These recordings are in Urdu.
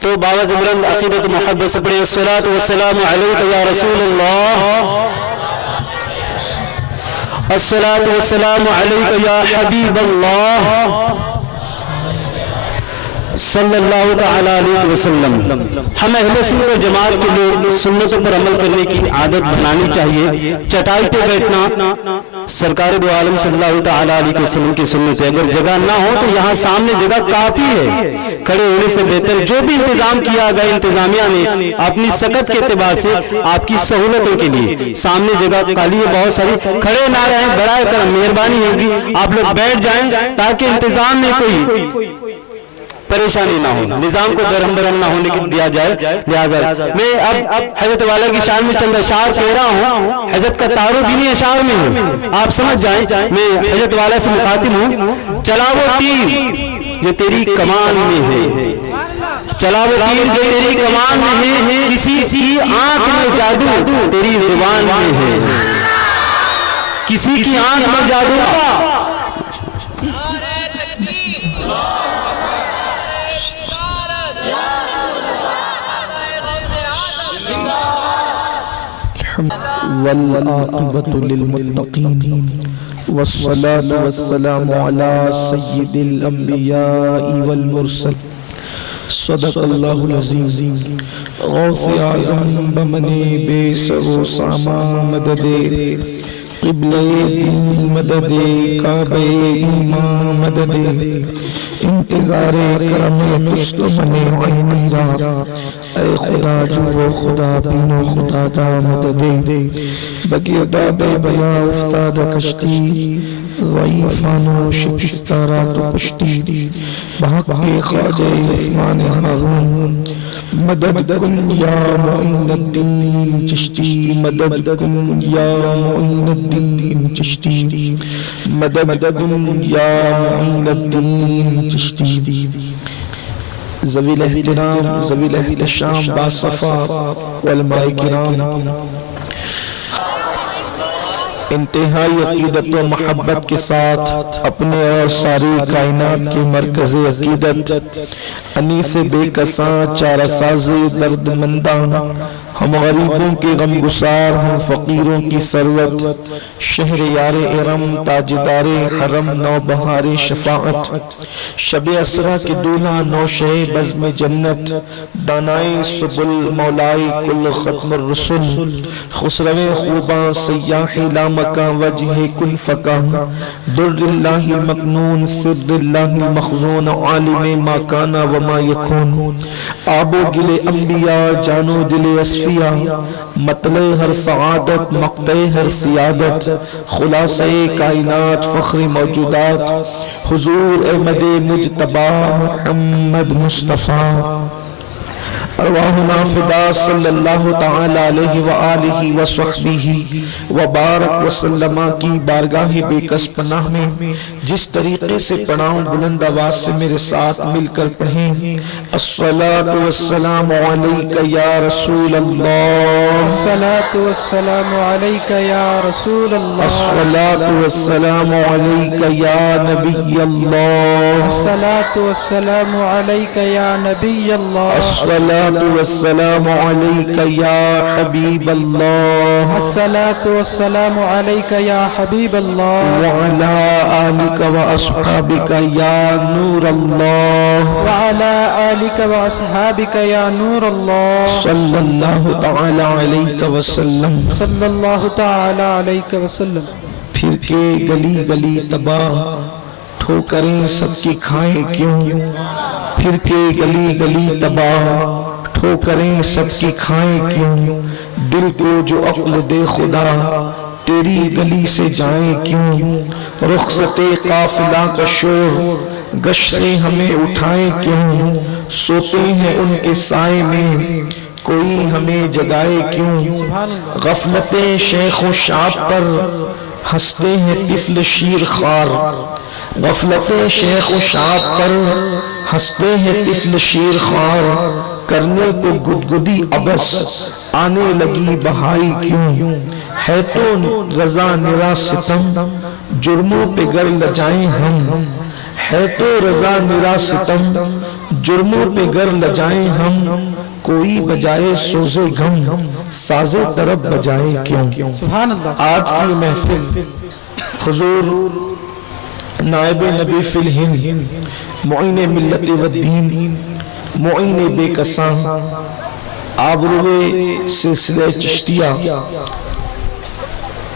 تو بابا زمرن عقیدت محبت سے پڑھے الصلاۃ والسلام علیک یا رسول اللہ، الصلاۃ والسلام علیک یا حبیب اللہ صلی اللہ تعالی علیہ وسلم۔ ہم اہل سنت و جماعت کے لوگ سنتوں پر عمل کرنے کی عادت بنانی چاہیے۔ چٹائی پہ بیٹھنا سرکار دو عالم صلی اللہ تعالی علیہ وسلم کی سنت ہے۔ اگر جگہ نہ ہو تو یہاں سامنے جگہ کافی ہے، کھڑے ہونے سے بہتر جو بھی انتظام کیا گیا انتظامیہ نے اپنی سکت کے اعتبار سے آپ کی سہولتوں کے لیے سامنے جگہ خالی ہے بہت ساری، کھڑے نہ رہیں، برائے کرم مہربانی ہوگی آپ لوگ بیٹھ جائیں تاکہ انتظام میں کوئی پریشانی نہ ہو، نظام کو درہم برہم نہ ہونے کے دیا جائے۔ لہٰذا میں اب حضرت والا کی شان میں چند اشعار کہہ رہا ہوں، حضرت کا تعارف انہی اشعار میں ہوں، آپ سمجھ جائیں میں حضرت والا سے مخاطب ہوں۔ چلا وہ تیر جو تیری کمان میں ہے، چلا وہ تیر جو تیری کمان میں ہے، کسی کی آنکھ میں جادو تیری زبان میں ہے، کسی کی آنکھ میں جادو۔ والعاقبۃ للمتقین والصلاة والسلام علی سید الانبیاء والمرسلین۔ صدق اللہ العظیم۔ غوث اعظم بمن بے سر و ساما مدد قبلہ دین مدد کعبہ ایمان مدد انتظار کرم مستمن عینی را اے خدا جو خدا بینو خدا دا مدد بگرداب بیا افتاد کشتی ضعیفانو شکستارا تو پشتی بحق خواجہ عثمان ہارون مدد کن یا معین الدین چشتی مدد کن یا معین الدین چشتی مدد کن یا معین الدین چشتی۔ ذوی الاحترام ذوی الاحتشام باصفا علماء کرام، انتہائی عقیدت و محبت کے ساتھ اپنے اور ساری کائنات کے مرکز عقیدت انیس بے کساں چارہ ساز درد منداں، ہم غریبوں کے غم گسار، ہم فقیروں کی ثروت، شہر یار ارم تاجدار حرم نوبہار شفاعت، شب اسرا کے دولہا نوشہ بزم جنت، دانائے سبل مولائے کل ختم الرسل، خسرو خوباں سیاح لامکاں وجہ کل فقاں، در اللہ المکنون سر اللہ المخزون عالم ما کانا وما یکون، آب و گل انبیاء جانو دل اسفیاء، مطلع ہر سعادت مقطع ہر سیادت، خلاصہ کائنات فخر موجودات، حضور احمد مجتبی محمد مصطفیٰ، ارواحنا فدا صلی اللہ تعالی علیہ وآلہ وصحبہ وبارک وسلم کی بارگاہ بے کس پناہ میں جس طریقے سے پڑھاؤں بلند آواز سے میرے ساتھ مل کر پڑھیں۔ الصلاة والسلام علیک یا رسول اللہ، الصلاة والسلام علیک یا رسول اللہ، الصلاة والسلام علیک یا نبی اللہ، الصلاة والسلام علیک یا نبی اللہ، الصلاة والسلام علیک یا حبیب اللہ، الصلاة والسلام علیک یا حبیب اللہ، وعلا آلک و اصحابک یا نور اللہ، وعلا آلک و اصحابک یا نور اللہ، صلی اللہ تعالی علیہ وسلم۔ صلی اللہ تعالی علیہ وسلم۔ پھر کے گلی گلی تباہ ٹھوکریں سب کی کھائیں کیوں، پھر کے گلی گلی تباہ ٹھوکریں سب کی کھائیں کیوں، دل کو جو عقل دے خدا تیری گلی سے جائیں کیوں، رخصت قافلہ کا شور گش سے ہمیں اٹھائیں کیوں، سوتے ہیں ان کے سائے میں کوئی ہمیں جگائے کیوں، غفلت شیخ و شاب پر ہنستے ہیں طفل شیر خوار، غفلت شیخ و شاب پر ہنستے ہیں طفل شیر خوار، کرنے کو گدگدی عبث آنے لگی بہائی کیوں، ہے تو رضا نرا ستم جرموں پہ گر لجائیں ہم، ہے تو رضا میرا ستم، جرموں پہ گر لجائیں ہم، کوئی بجائے سوزے غم، سازے طرب بجائے کیوں۔ سبحان اللہ۔ آج کی محفل حضور نائب نبی فی الہند، معین ملت و دین، معین بے کساں، آبروئے سلسلہ چشتیہ،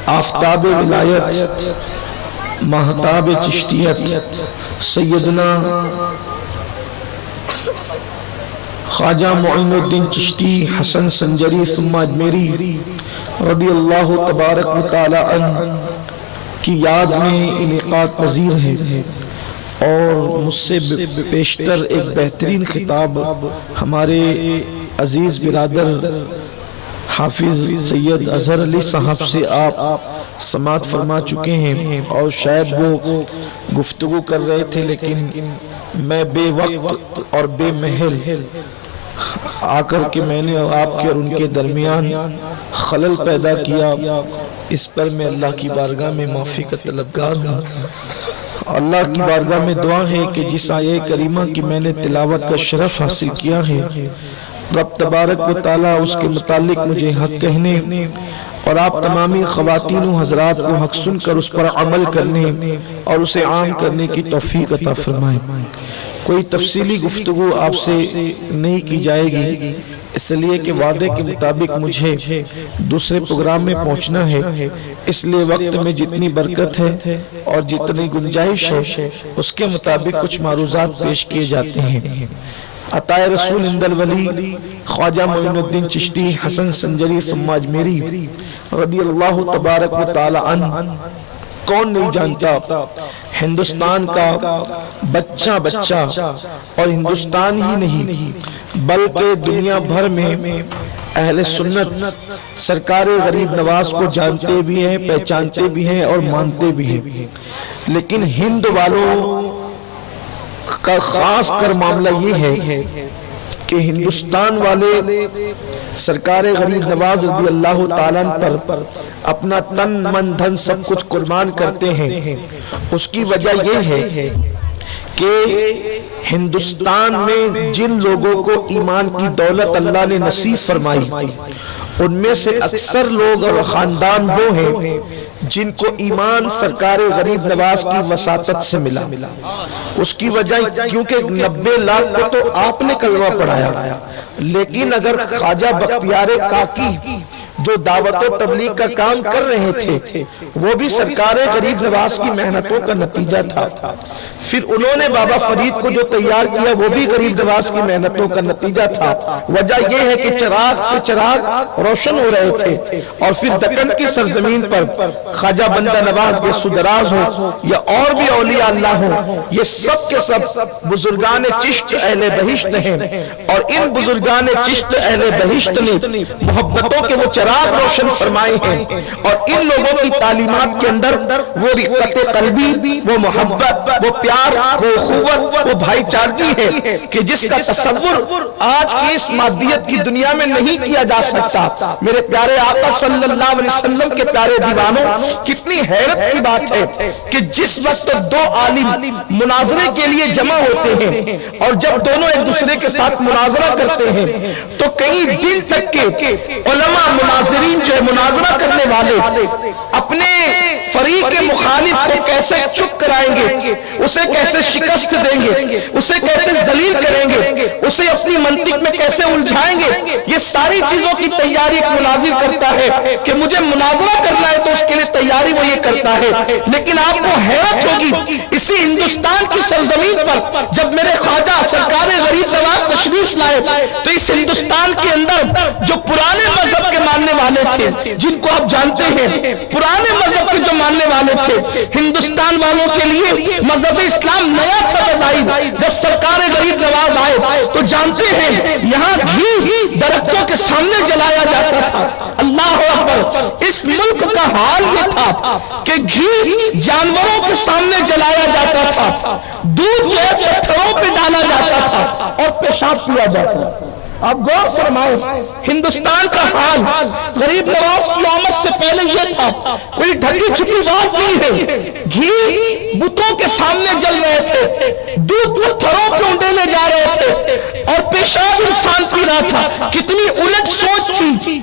آفتاب ولایت، مہتاب چشتیت، سیدنا خواجہ معین الدین چشتی حسن سنجری ثم اجمیری رضی اللہ تبارک و تعالی عنہ کی یاد میں انعقاد پذیر ہے، اور مجھ سے بیشتر ایک بہترین خطاب ہمارے عزیز برادر حافظ سید اظہر علی صاحب سے آپ سماعت فرما چکے ہیں، اور شاید وہ گفتگو کر رہے تھے، لیکن میں بے وقت اور بے محل آ کر کے میں نے آپ کے اور ان کے درمیان خلل پیدا کیا، اس پر میں اللہ کی بارگاہ میں معافی کا طلبگار ہوں۔ اللہ کی بارگاہ میں دعا ہے کہ جس آیہ کریمہ کی میں نے تلاوت کا شرف حاصل کیا ہے، رب تبارک و تعالیٰ اس کے متعلق مجھے حق کہنے اور آپ تمامی خواتین و حضرات کو حق سن کر اس پر عمل کرنے اور اسے عام کرنے کی توفیق عطا فرمائے۔ کوئی تفصیلی گفتگو آپ سے نہیں کی جائے گی، اس لیے کہ وعدے کے مطابق مجھے دوسرے پروگرام میں پہنچنا ہے، اس لیے وقت میں جتنی برکت ہے اور جتنی گنجائش ہے اس کے مطابق کچھ معروضات پیش کیے جاتے ہیں۔ عطائے رسول عند الولی خواجہ معین الدین چشتی حسن سنجری ثم اجمیری رضی اللہ تبارک و تعالی عنہ، کون نہیں جانتا، ہندوستان کا بچہ اور ہندوستان ہی نہیں بلکہ دنیا بھر میں اہل سنت سرکار غریب نواز کو جانتے بھی ہیں، پہچانتے بھی ہیں اور مانتے بھی ہیں، لیکن ہند والوں کا خاص کر معاملہ یہ ہے کہ ہندوستان والے سرکار غریب نواز رضی اللہ تعالیٰ پر اپنا تن من دھن سب کچھ قربان کرتے ہیں۔ اس کی وجہ یہ ہے کہ ہندوستان میں جن لوگوں کو ایمان کی دولت اللہ نے نصیب فرمائی، ان میں سے اکثر لوگ اور خاندان وہ ہیں جن کو ایمان سرکار غریب نواز کی وساطت سے ملا۔ اس کی وجہ کیونکہ 90 لاکھ کو تو آپ نے کلمہ پڑھایا، لیکن اگر خواجہ بختیار کاکی جو دعوت و تبلیغ کا کام کر رہے تھے وہ بھی سرکار غریب نواز کی محنتوں کا نتیجہ تھا، پھر انہوں نے بابا فرید کو جو تیار کیا وہ بھی غریب نواز کی محنتوں کا نتیجہ تھا۔ وجہ یہ ہے کہ چراغ سے چراغ روشن ہو رہے تھے، اور پھر دکن کی سرزمین پر خواجہ بندہ نواز کے سدراز ہو یا اور بھی اولیاء اللہ ہوں، یہ سب کے سب بزرگان چشت اہل بہشت ہیں، اور ان بزرگان چشت اہل بہشت نے محبتوں کے وہ چراغ روشن فرمائے ہیں، اور ان لوگوں کی تعلیمات کے اندر وہ رقت قلبی، وہ محبت، وہ پیار، وہ اخوت، وہ بھائی چارگی ہے کہ جس کا تصور آج کی اس مادیت کی دنیا میں نہیں کیا جا سکتا۔ میرے پیارے آقا صلی اللہ علیہ وسلم کے پیارے دیوانوں، کتنی حیرت کی بات ہے کہ جس وقت دو عالم مناظرے کے لیے جمع ہوتے ہیں اور جب دونوں ایک دوسرے کے ساتھ مناظرہ کرتے ہیں تو کئی دن تک کے علماء مناظرین جو ہے مناظرہ کرنے والے اپنے فریق مخالف کو کیسے چپ کرائیں گے، اسے کیسے شکست دیں گے، اسے کیسے ذلیل کریں گے، اسے اپنی منطق میں کیسے الجھائیں گے، یہ ساری چیزوں کی تیاری ایک مناظر کرتا ہے کہ مجھے مناظرہ کرنا ہے تو اس کے لیے تیاری وہ یہ کرتا ہے۔ لیکن آپ کو حیرت ہوگی اسی ہندوستان کی سرزمین پر جب میرے خواجہ سرکار غریب نواز تشریف لائے تو اس ہندوستان کے اندر جو پرانے مذہب کے ماننے والے تھے، جن کو آپ جانتے ہیں پرانے مذہب کے جو ماننے والے تھے، ہندوستان والوں کے لیے مذہب اسلام نیا تھا بظاہر۔ جب سرکار غریب نواز آئے تو جانتے ہیں یہاں گھی درختوں کے سامنے جلایا جاتا تھا۔ اللہ اکبر، اس ملک کا حال یہ تھا کہ گھی جانوروں کے سامنے جلایا جاتا تھا، دودھ جو ہے پتھروں پہ ڈالا جاتا تھا اور پیشاب کیا جاتا تھا۔ آپ غور فرمائیں ہندوستان کا حال غریب نواز کی آمد سے پہلے یہ تھا، کوئی ڈھکی چھپی بات نہیں ہے، گھی بتوں کے سامنے جل رہے تھے، دودھ پتھروں پہ انڈیلے جا رہے تھے اور پیشاب انسان پی رہا تھا۔ کتنی الٹ سوچ تھی،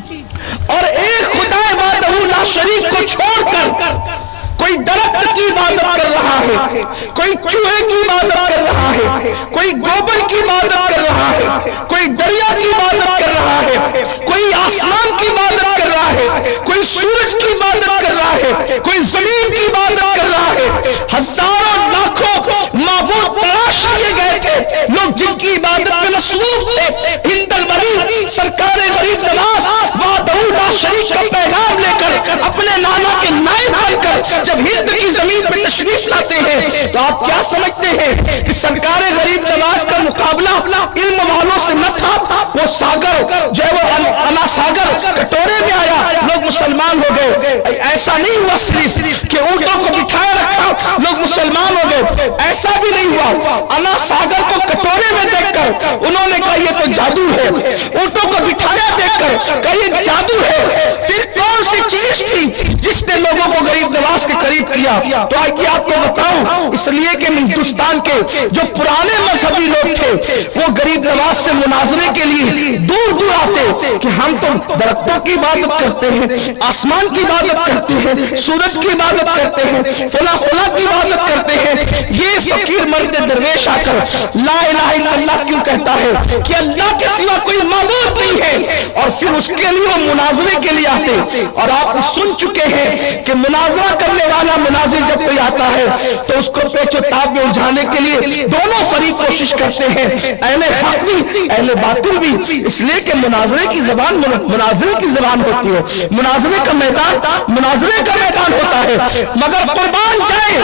اور ایک خدا وحدہ لا شریک کو چھوڑ کر کوئی درخت کی عبادت کر رہا ہے، کوئی چوہے کی عبادت کر رہا ہے، کوئی گوبر کی عبادت کر رہا ہے، کوئی دریا کی عبادت کر رہا ہے، کوئی آسمان کی عبادت کر رہا ہے، کوئی سورج کی عبادت کر رہا ہے، کوئی زمین کی عبادت کر رہا ہے۔ ہزاروں لاکھوں معبود تلاش کیے گئے تھے، لوگ جن کی عبادت میں مصروف تھے۔ ہند الولی سرکار غریب نواز وحدہ لا شریک کا پیغام لے کر اپنے نانا کے نائب بن کر جب ہند کی زمین پہ تشریف لاتے ہیں تو آپ کیا سمجھتے ہیں کہ سرکار غریب نواز کا مقابلہ علم والوں سے نہ تھا؟ وہ ساگر جو ہے وہ انا ساگر کٹورے میں آیا، لوگ مسلمان ہو گئے۔ ایسا نہیں ہوا صرف کہ اونٹوں کو بٹھائے رکھا لوگ مسلمان ہو گئے، ایسا بھی نہیں ہوا۔ انا ساگر کو کٹورے میں دیکھ کر انہوں نے کہا یہ تو جادو ہے، اونٹوں کو بٹھایا دیکھ کر کہا یہ جادو ہے۔ پھر کون سی چیز تھی جس نے لوگوں کو غریب نواز کے قریب کیا؟ تو آئیے آپ کو بتاؤں، اس لیے کہ ہندوستان کے جو پرانے مذہبی لوگ تھے وہ غریب نواز سے مناظرے کے لیے دور دور آتے کہ ہم تو درختوں کی عبادت کرتے ہیں، آسمان کی عبادت کرتے ہیں، سورج کی عبادت کرتے ہیں، فلاں فلاں کی عبادت کرتے ہیں۔ یہ فقیر مرد درویش آ کر لا الہ الا اللہ کیوں کہتا ہے کہ اللہ کے سوا کوئی معبود نہیں ہے، اور پھر اس کے لیے وہ مناظرے کے لیے آتے۔ اور آپ سن چکے ہیں کہ مناظرہ کرنے والا مناظر جب کوئی آتا ہے تو اس کو پیچ و تاب میں الجھانے کے لیے دونوں فریق کوشش کرتے ہیں، اہل حق بھی اہل باطل بھی، اس لیے کہ مناظرے کی زبان ہوتی ہے، مناظرے کا میدان ہوتا ہے۔ مگر قربان جائے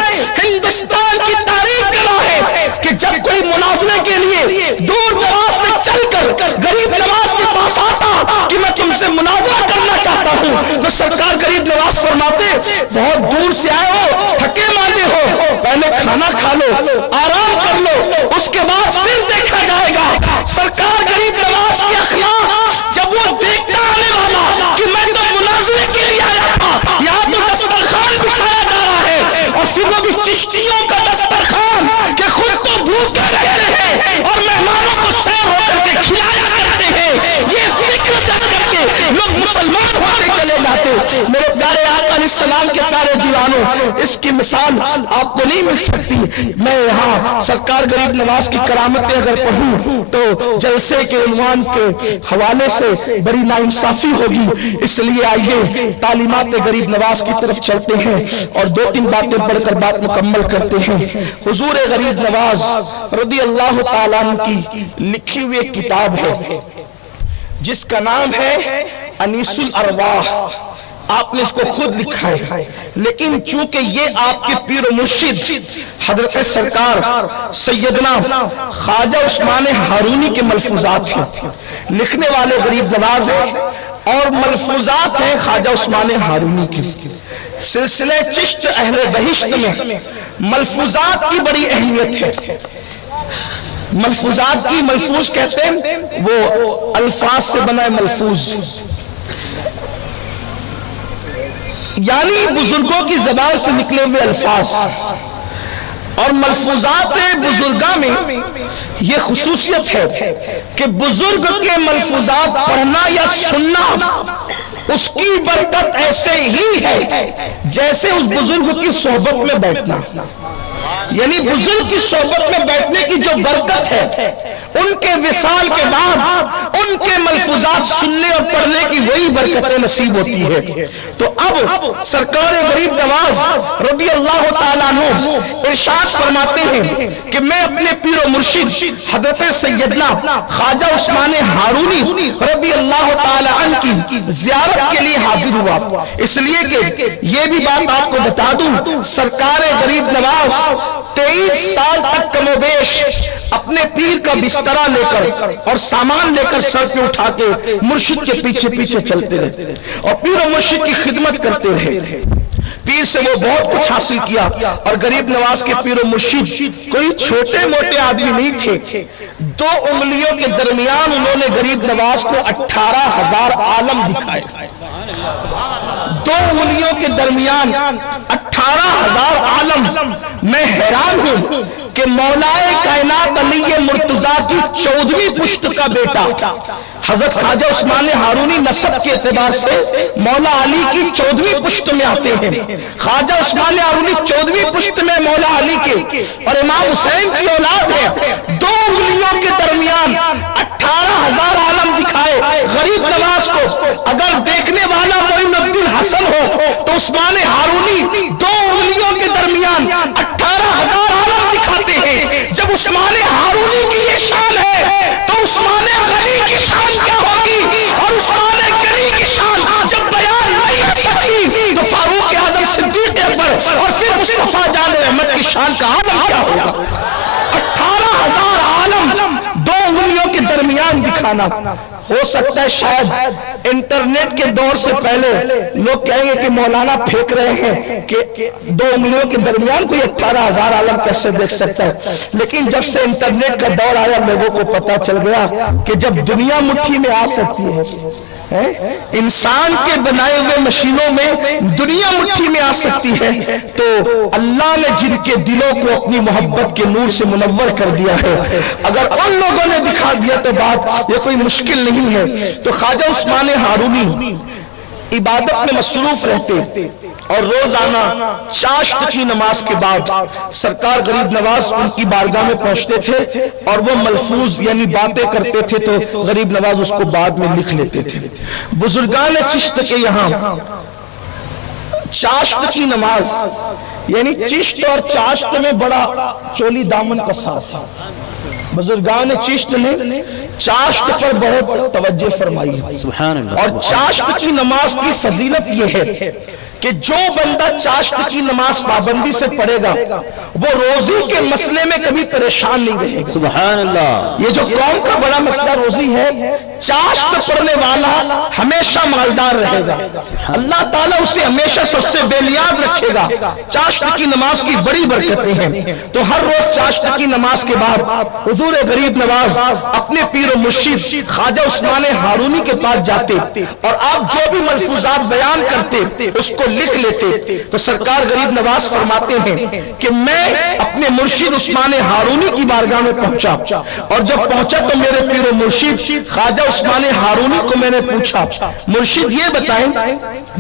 ہندوستان کی تاریخ گواہ ہے کہ جب کوئی مناظرے کے لیے دور دراز سے چل کر غریب نواز کے پاس آتا کہ میں تم سے مناظرہ کرنا چاہتا ہوں تو سرکار غریب نواز فرماتے بہت دور سے آئے ہو، تھکے ماندے ہو، پہلے کھانا کھا لو، آرام کر لو، اس کے بعد پھر دیکھا جائے گا۔ سرکار غریب نواز کے اخلاق جب وہ دیکھتا آنے والا کہ میں تو مناظرے کے لیے آیا تھا، یہاں تو دسترخوان بچھایا جا رہا ہے، اور پھر وہ بھی چشتیوں کا دسترخوان کہ خود تو بھوکے رہتے ہیں اور مہمانوں کو سیر ہو کر کے کھلایا کرتے ہیں، یہ فکر کر کے لوگ مسلمان ہوتے چلے جاتے۔ میرے پیارے آقا علیہ السلام کے پیارے دیوانوں، اس کی مثال آپ کو نہیں مل سکتی۔ میں یہاں سرکار غریب نواز کی کرامتیں اگر پڑھوں تو جلسے کے عنوان کے حوالے سے بڑی ناانصافی ہوگی، اس لیے آئیے تعلیمات غریب نواز کی طرف چلتے ہیں اور دو تین باتیں پڑھ کر بات مکمل کرتے ہیں۔ حضور غریب نواز رضی اللہ تعالیٰ عنہ کی لکھی ہوئی ایک کتاب ہے جس کا نام ہے انیس الارواح۔ آپ نے اس کو خود لکھا ہے، لیکن چونکہ یہ آپ کے پیر و مرشد حضرت سرکار سیدنا خواجہ عثمان ہارونی کے ملفوظات ہیں، لکھنے والے غریب نواز ہیں اور ملفوظات ہیں خواجہ عثمان ہارونی کی۔ سلسلہ چشت اہل بہشت میں ملفوظات کی بڑی اہمیت ہے۔ ملفوظات کی، ملفوظ کہتے ہیں وہ الفاظ سے بنا ملفوظ، یعنی بزرگوں کی زبان سے نکلے ہوئے الفاظ، اور ملفوظات بزرگاں میں یہ خصوصیت ہے کہ بزرگ کے ملفوظات پڑھنا یا سننا اس کی برکت ایسے ہی ہے جیسے اس بزرگ کی صحبت میں بیٹھنا، یعنی بزرگ کی صحبت میں بیٹھنے کی جو برکت ہے ان کے وصال کے بعد ان کے ملفوظات سننے اور پڑھنے کی وہی برکتیں نصیب ہوتی ہے۔ تو اب سرکار غریب نواز رضی اللہ تعالیٰ عنہ ارشاد فرماتے ہیں کہ میں اپنے پیر و مرشد حضرت سیدنا خواجہ عثمان ہارونی رضی اللہ تعالیٰ عنہ کی زیارت کے لیے حاضر ہوا، اس لیے کہ یہ بھی بات آپ کو بتا دوں، سرکار غریب نواز 23 سال تک کم و بیش اپنے پیر کا بسترا لے کر اور سامان لے کر سر پہ اٹھا کے مرشد کے پیچھے پیچھے چلتے رہے اور پیر و مرشد کی خدمت کرتے رہے۔ پیر سے وہ بہت کچھ حاصل کیا، اور غریب نواز کے پیر و مرشد کوئی چھوٹے موٹے آدمی نہیں تھے، 2 انگلیوں کے درمیان انہوں نے غریب نواز کو 18,000 عالم دکھائے، 2 انگلیوں کے درمیان 18,000 عالم۔ میں حیران ہوں کہ مولا کائنات علی مرتضیٰ کی 14ویں پشت کا بیٹا حضرت خواجہ عثمان ہارونی نسب کے اعتبار سے مولا علی کی 14ویں پشت میں آتے ہیں، خواجہ عثمان ہارونی 14ویں پشت میں مولا علی کے، اور امام حسین کی اولاد ہے۔ 2 انگلیوں کے درمیان 18,000 عالم دکھائے غریب نواز کو۔ اگر دیکھنے والا معین الدین حسن ہو تو عثمان ہارونی 2 انگلیوں کے درمیان 18,000 عالم دکھاتے ہیں۔ جب عثمان ہارونی کی یہ شان ہے تو عثمان غنی کی شان کیا ہوگی؟ اور عثمان غنی کی شان جب بیان نہیں کر سکی تو فاروق اعظم صدیق اکبر اور پھر مصطفیٰ جان رحمت کی شان کا عالم کیا ہوگا؟ 18,000 عالم 2 انگلیوں کے درمیان دکھانا۔ ہو سکتا ہے شاید انٹرنیٹ کے دور سے پہلے لوگ کہیں گے کہ مولانا پھینک رہے ہیں کہ 2 انگلیوں کے درمیان کوئی 18,000 عالم کیسے دیکھ سکتا ہے، لیکن جب سے انٹرنیٹ کا دور آیا لوگوں کو پتا چل گیا کہ جب دنیا مٹھی میں آ سکتی ہے، انسان کے بنائے ہوئے مشینوں میں دنیا مٹھی میں آ سکتی ہے، تو اللہ نے جن کے دلوں کو اپنی محبت کے نور سے منور کر دیا ہے، اگر ان لوگوں نے دکھا دیا تو بات یہ کوئی مشکل نہیں ہے۔ تو خواجہ عثمان ہارونی عبادت میں مصروف رہتے، اور روزانہ چاشت کی نماز کے بعد سرکار غریب نواز ان کی بارگاہ میں پہنچتے تھے، اور وہ ملفوظ یعنی باتیں کرتے تھے تو غریب نواز اس کو بعد میں لکھ لیتے تھے۔ بزرگان چشت کے یہاں چاشت کی نماز یعنی چشت اور چاشت میں بڑا چولی دامن کا ساتھ ہے۔ بزرگان چشت نے چاشت پر بہت توجہ فرمائی ہے، سبحان اللہ۔ اور چاشت کی نماز کی فضیلت یہ ہے کہ جو بندہ چاشت کی نماز پابندی سے پڑھے گا وہ روزی کے مسئلے میں کبھی پریشان نہیں رہے گا۔ سبحان اللہ۔ یہ جو قوم کا بڑا مسئلہ روزی ہے، چاشت پڑھنے والا ہمیشہ مالدار رہے گا، اللہ تعالیٰ اسے ہمیشہ سب سے بے نیاز رکھے گا۔ چاشت کی نماز کی بڑی برکتیں ہیں، تو ہر روز چاشت کی نماز کے بعد حضور غریب نواز اپنے پیر و مرشد خواجہ عثمان ہارونی کے پاس جاتے، اور آپ جو بھی ملفوظات بیان کرتے اس کو لکھ لیتے۔ تو سرکار غریب نواز فرماتے ہیں کہ میں اپنے مرشد عثمان ہارونی کی بارگاہ میں پہنچا، اور جب پہنچا تو میرے پیر و مرشد خواجہ عثمان ہارونی کو میں نے پوچھا، مرشد یہ بتائیں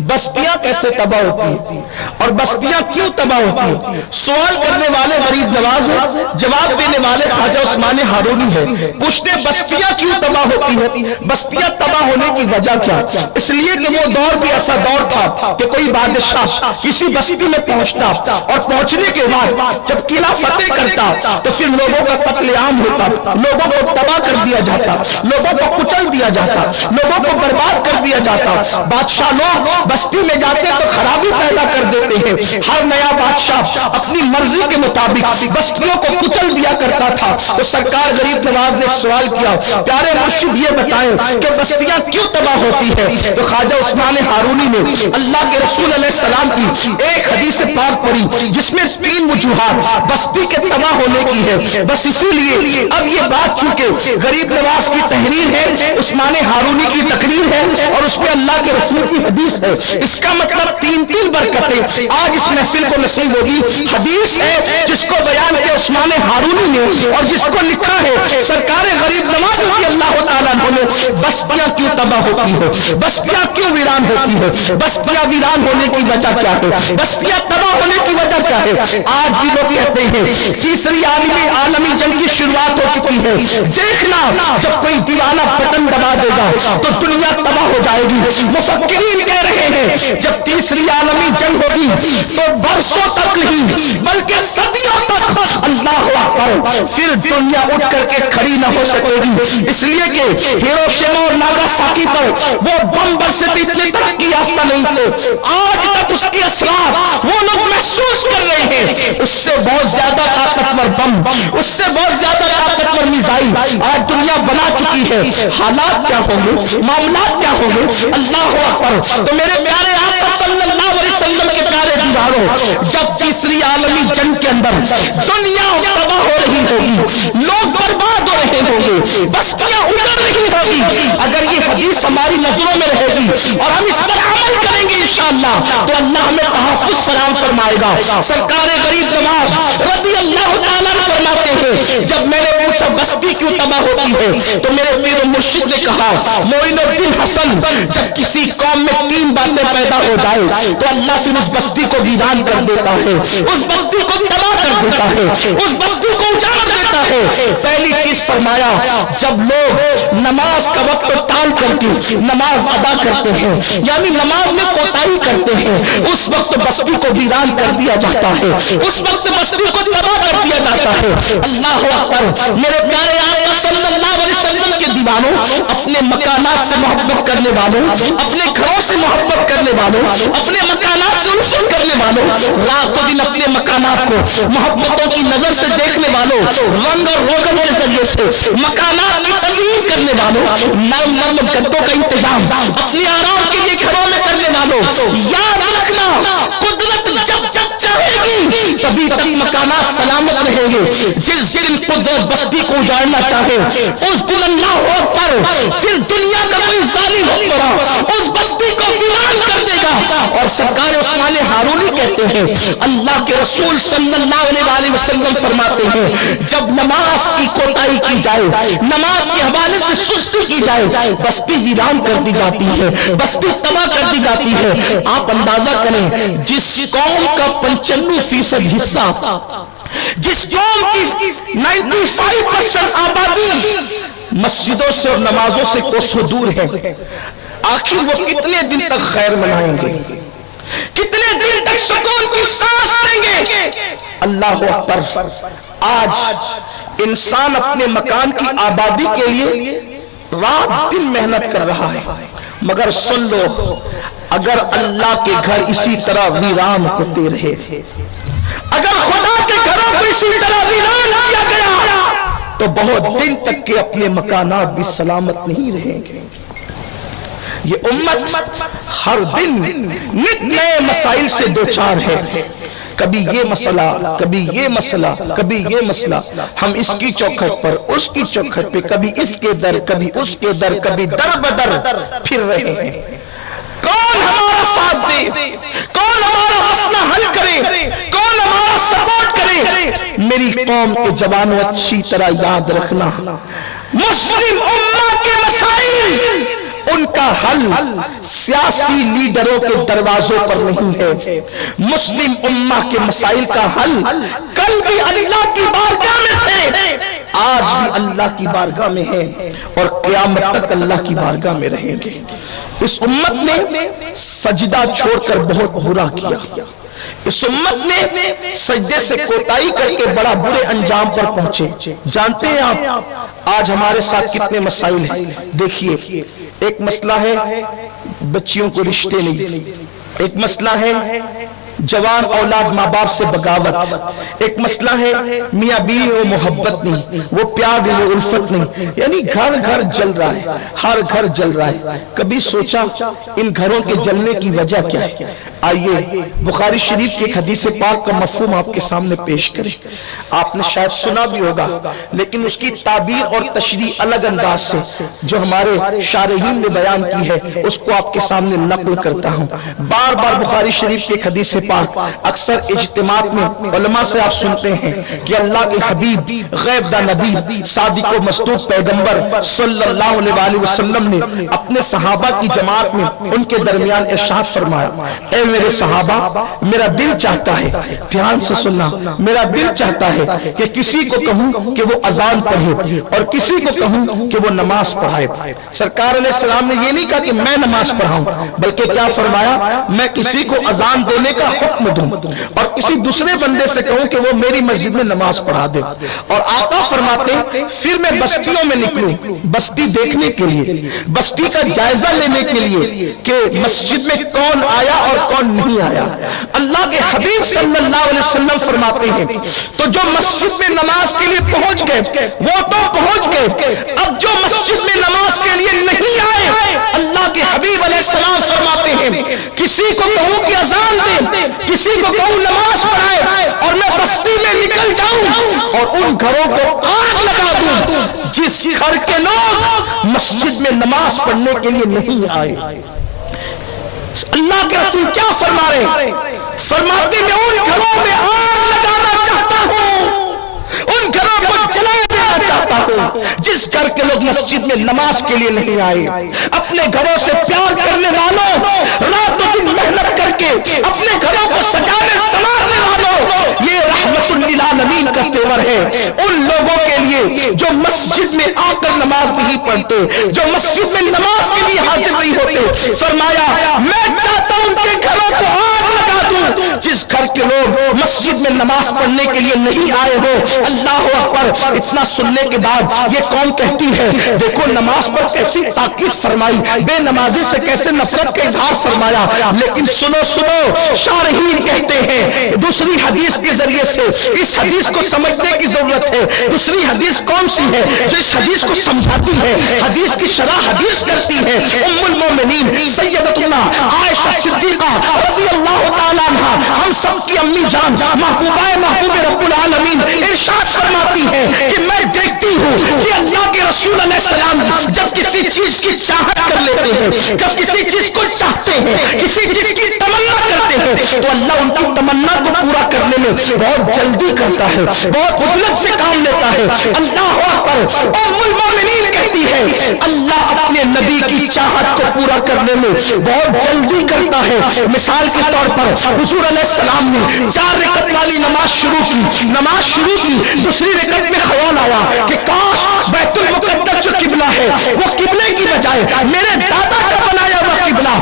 بستیاں کیسے تباہ ہوتی ہیں اور بستیاں کیوں تباہ ہوتی ہیں؟ سوال کرنے والے غریب نواز ہیں، جواب دینے والے خواجہ عثمان ہارونی ہیں۔ پوچھتے بستیاں کیوں تباہ ہوتی ہیں؟ بستیاں تباہ ہونے کی وجہ کیا؟ اس لیے کہ وہ دور بھی ایسا دور تھا کہ کوئی بادشاہ کسی بستی میں پہنچتا، اور پہنچنے کے بعد جب قلعہ فتح کرتا تو پھر لوگوں کا قتل عام ہوتا، لوگوں کو تباہ کر دیا جاتا، لوگوں کو کچل دیا جاتا، لوگوں کو برباد کر دیا جاتا۔ بادشاہ لوگ بستی میں جاتے تو خرابی پیدا کر دیتے ہیں، ہر نیا بادشاہ اپنی مرضی کے مطابق بستیوں کو کچل دیا کرتا تھا۔ تو سرکار غریب نواز نے سوال کیا، پیارے مرشد یہ بتائیں کہ بستیاں کیوں تباہ ہوتی ہے؟ تو خواجہ عثمان ہارونی نے اللہ کے رسول علیہ السلام کی ایک حدیث پاک پڑھی جس میں 3 وجوہات بستی کے تباہ ہونے کی ہے۔ بس اسی لیے اب یہ بات چونکہ غریب نواز کی تحریر ہے، عثمان ہارونی کی تقریر ہے، اور اس میں اللہ کے رسول کی حدیث ہے، اس کا مطلب 3 برکتیں آج اس محفل کو نصیب ہوگی۔ حدیث ہے جس کو بیان کیا عثمان ہارونی نے، اور جس کو لکھا ہے سرکار غریب نواز رضی اللہ تعالیٰ عنہ نے۔ بستیاں کیوں تباہ ہوتی ہے؟ بستیاں کیوں ویران ہوتی ہے؟ بستیاں ویران ہونے کی وجہ کیا ہے؟ بستیاں تباہ ہونے کی وجہ کیا ہے؟ آج بھی لوگ کہتے ہیں تیسری عالمی جنگ کی شروعات ہو چکی ہے، دیکھنا جب کوئی دیوانہ بٹن دبا دے گا تو دنیا تباہ ہو جائے گی۔ مفکرین کہہ رہے ہیں جب تیسری عالمی جنگ ہوگی تو برسوں تک نہیں بلکہ صدیوں تک اللہ اکبر پھر دنیا اٹھ کر کے کھڑی نہ ہو سکے گی، اس لیے کہ ہیروشیما اور ناگاساکی پر وہ بم برسے اتنے ترقی یافتہ نہیں تھے، آج تک اس کے اثرات وہ لوگ محسوس کر رہے ہیں. اس سے بہت زیادہ طاقتور بم، اس سے بہت زیادہ طاقتور میزائل آج دنیا بنا چکی ہے. حالات کیا ہوں گے، معاملات کیا ہوں گے. اللہ اکبر. تو میرے پیارے آقا صلی اللہ علیہ وسلم کے پیارے دیواروں، جب تیسری عالمی جنگ کے اندر دنیا تباہ ہو رہی ہوگی، لوگ برباد ہو رہے ہوں گے، بستیاں اجڑ رہی ہوگی، اگر یہ حدیث ہماری نظروں میں رہے گی اور ہم اس پر عمل کریں گے انشاءاللہ، تو اللہ ہمیں تحفظ فراہم فرمائے گا. سرکار غریب نواز رضی اللہ تعالیٰ فرماتے ہیں، جب میں نے پوچھا بستی کیوں تباہ ہوتی ہے، تو میرے پیر و مرشد نے کہا معین الدین حسن، جب کسی قوم میں 3 باتیں پیدا ہو جائے تو اللہ پھر اس بستی کو ویران کر دیتا ہے، اس بستی کو تباہ کر دیتا ہے، اس بستی کو اجاڑ دیتا ہے. پہلی چیز فرمایا، جب لوگ نماز کا وقت ٹال کر کے نماز ادا کرتے ہیں، یعنی نماز میں کوتاہی کرتے ہیں، اس وقت بستی کو ویران کر دیا جاتا ہے، اس وقت بستی کو تباہ کر دیا جاتا ہے. اللہ اکبر. میرے پیارے آقا صلی اللہ علیہ وسلم کے دیوانوں، اپنے مکانات سے محبت کرنے والوں، اپنے گھروں سے محبت کرنے والوں، اپنے مکانات سے رسول کرنے والوں، رات و دن اپنے مکانات کو محبتوں کی نظر سے دیکھنے والوں، رنگ اور روغن کے ذریعے سے مکانات کی تزئین کرنے والوں، نرم نرم گدوں کا انتظام اپنے آرام کے لیے گھروں میں کرنے والوں، یاد رکھنا قدرت جب جب چاہے گی تبھی تک مکانات سلامت رہیں گے. جس دن قدرت بستی کو اجاڑنا چاہے اس دن اللہ اکبر پھر دنیا کا کوئی ظالم حکمراں اس بستی کو ویران کر دے گا. اور سرکار عثمان ہارونی کہتے ہیں، اللہ کے رسول صلی اللہ علیہ وسلم فرماتے ہیں، جب نماز کی کوتاہی کی جائے، نماز کے حوالے سے سستی کی جائے، بستی ویران کر دی جاتی ہے، بستی تباہ کر دی جاتی ہے. آپ اندازہ کریں، جس قوم کا 95% حصہ، جس قوم کی 95% آبادی مسجدوں سے اور نمازوں سے کوسوں دور ہے، آخر وہ کتنے دن تک خیر منائیں گے، کتنے دن تک سکون کی سانس لیں گے. اللہ اکبر. آج انسان اپنے مکان کی آبادی کے لیے رات دن محنت کر رہا ہے، مگر سن لو، اگر اللہ کے گھر اسی طرح ویران ہوتے رہے، اگر خدا کے گھروں کو اسی طرح ویران کیا گیا، تو بہت دن تک کے اپنے مکانات بھی سلامت نہیں رہیں گے. یہ امت ہر دن نت نئے مسائل سے دوچار ہے، کبھی یہ مسئلہ، کبھی یہ مسئلہ، کبھی یہ مسئلہ. ہم اس کی چوکھٹ پر، اس کی چوکھٹ پہ، کبھی اس کے در، کبھی اس کے در، کبھی در بدر پھر رہے ہیں. کون ہمارا ساتھ دے، کون ہمارا مسئلہ حل کرے، کون ہمارا سپورٹ کرے. میری قوم کے جوانوں اچھی طرح یاد رکھنا، مسلم امت کے مسائل، ان کا حل سیاسی لیڈروں کے دروازوں پر نہیں ہے. مسلم امت کے مسائل کا حل کل بھی اللہ کی بارگاہ میں تھے، آج بھی اللہ کی بارگاہ میں ہے، اور قیامت تک اللہ کی بارگاہ میں رہیں گے. اس امت نے سجدہ چھوڑ کر بہت برا کیا، اس امت نے سجدے سے کوتاہی کر کے بڑا برے انجام پر پہنچے. جانتے ہیں آپ آج ہمارے ساتھ کتنے مسائل ہیں؟ دیکھیے، ایک مسئلہ ہے بچیوں کو رشتے نہیں، ایک مسئلہ ہے جوان اولاد ماں باپ سے بغاوت، ایک مسئلہ ہے میاں بیوی وہ محبت نہیں، وہ پیار نہیں، وہ الفت نہیں. یعنی گھر گھر جل رہا ہے، ہر گھر جل رہا ہے. کبھی سوچا ان گھروں کے جلنے کی وجہ کیا ہے؟ آئیے بخاری شریف کی ایک حدیث پاک کا مفہوم آپ کے سامنے پیش کریں. آپ نے شاید سنا بھی ہوگا، لیکن اس کی تعبیر اور تشریح الگ انداز سے جو ہمارے شارحین نے بیان کی ہے اس کو آپ کے سامنے نقل کرتا ہوں. بار بار بخاری شریف کی ایک حدیث پاک اکثر اجتماعات میں علماء سے آپ سنتے ہیں کہ اللہ کے حبیب غیب دا نبی صادق و مصدوق پیغمبر صلی اللہ علیہ وسلم نے اپنے صحابہ کی جماعت میں ان کے درمیان ارشاد فرمایا، اے میرے صحابہ، میرا دل چاہتا ہے، دھیان سے سننا، میرا دل چاہتا ہے کہ کسی کو کہوں کہ وہ اذان پڑھے اور کسی کو کہوں کہ وہ نماز پڑھائے. سرکار علیہ السلام نے یہ نہیں کہا کہ میں نماز پڑھاؤں، بلکہ کیا فرمایا، میں کسی کو اذان دینے کا حکم دوں اور کسی دوسرے بندے سے کہوں کہ وہ میری مسجد میں نماز پڑھا دے. اور آقا فرماتے پھر میں بستیوں میں نکلوں بستی دیکھنے کے لیے، بستی کا جائزہ لینے کے لیے کہ مسجد میں کون آیا اور کون کون نہیں آیا؟ اللہ کے حبیب صلی اللہ علیہ وسلم فرماتے ہیں تو جو مسجد میں نماز کے لیے پہنچ گئے وہ تو پہنچ گئے، اب جو مسجد میں نماز کے لیے نہیں آئے، اللہ کے حبیب علیہ السلام فرماتے ہیں کسی کو کہوں کہ اذان دے، کسی کو کہوں نماز پڑھائے اور میں بستی میں نکل جاؤں اور ان گھروں کو آگ لگا دوں جس گھر کے لوگ مسجد میں نماز پڑھنے کے لیے نہیں آئے۔ اللہ کے رسول کیا فرما رہے؟ فرماتے میں ان گھروں میں آگ لگانا چاہتا ہوں، ان گھروں کو جلا دینا چاہتا ہوں جس گھر کے لوگ مسجد میں نماز کے لیے نہیں آئے۔ اپنے گھروں سے پیار کرنے والوں، رات و دن محنت کر کے اپنے گھروں کو سجانے سنوارنے والوں، یہ رحمت للعالمین کا تیور ہے ان لوگوں کے لیے جو مسجد میں آ کر نماز نہیں پڑھتے، جو مسجد میں نماز کے لیے حاضر نہیں ہوتے۔ فرمایا میں چاہتا ہوں ان کے گھروں کو آگ لگا دوں جس گھر کے لوگ مسجد میں نماز پڑھنے کے لیے نہیں آئے ہو۔ اللہ اکبر۔ اتنا سننے کے بعد یہ قوم کہتی ہے دیکھو نماز پر کیسی تاکید فرمائی، بے نمازی سے کیسے نفرت کا اظہار فرمایا، لیکن سنو شارحین کہتے ہیں دوسری حدیث کے ذریعے سے اس حدیث کو سمجھنے کی ضرورت ہے۔ دوسری حدیث کون سی ہے جو اس حدیث کو سمجھاتی ہے، حدیث کی شرح حدیث کرتی ہے؟ ام المومنین سیدتنا عائشہ صدیقہ رضی اللہ تعالیٰ عنہ، ہم سب کی امی جان، محبوبہ محبوب رب العالمین ارشاد فرماتی ہے کہ میں دیکھتی ہوں کہ اللہ کے رسول علیہ السلام جب کسی چیز کی چاہت کر لیتے ہیں، جب کسی چیز کو چاہتے ہیں، کسی چیز کی تمنا کرتے ہیں تو اللہ ان کی تمنا کو پورا کرنے میں بہت جلدی کرتا ہے، بہت مہلت سے کام لیتا ہے۔ اللہ اکبر۔ ام المومنین کہتی ہے اللہ اپنے نبی کی چاہت کو پورا کرنے میں بہت جلدی کرتا ہے۔ مثال کے طور پر حضور علیہ السلام نے 4 رکعت والی نماز شروع کی، دوسری رکعت میں خیال آیا کہ کاش بیت المقدس جو قبلہ ہے وہ قبلے کی بجائے میرے دادا کا بنایا ہوا قبلہ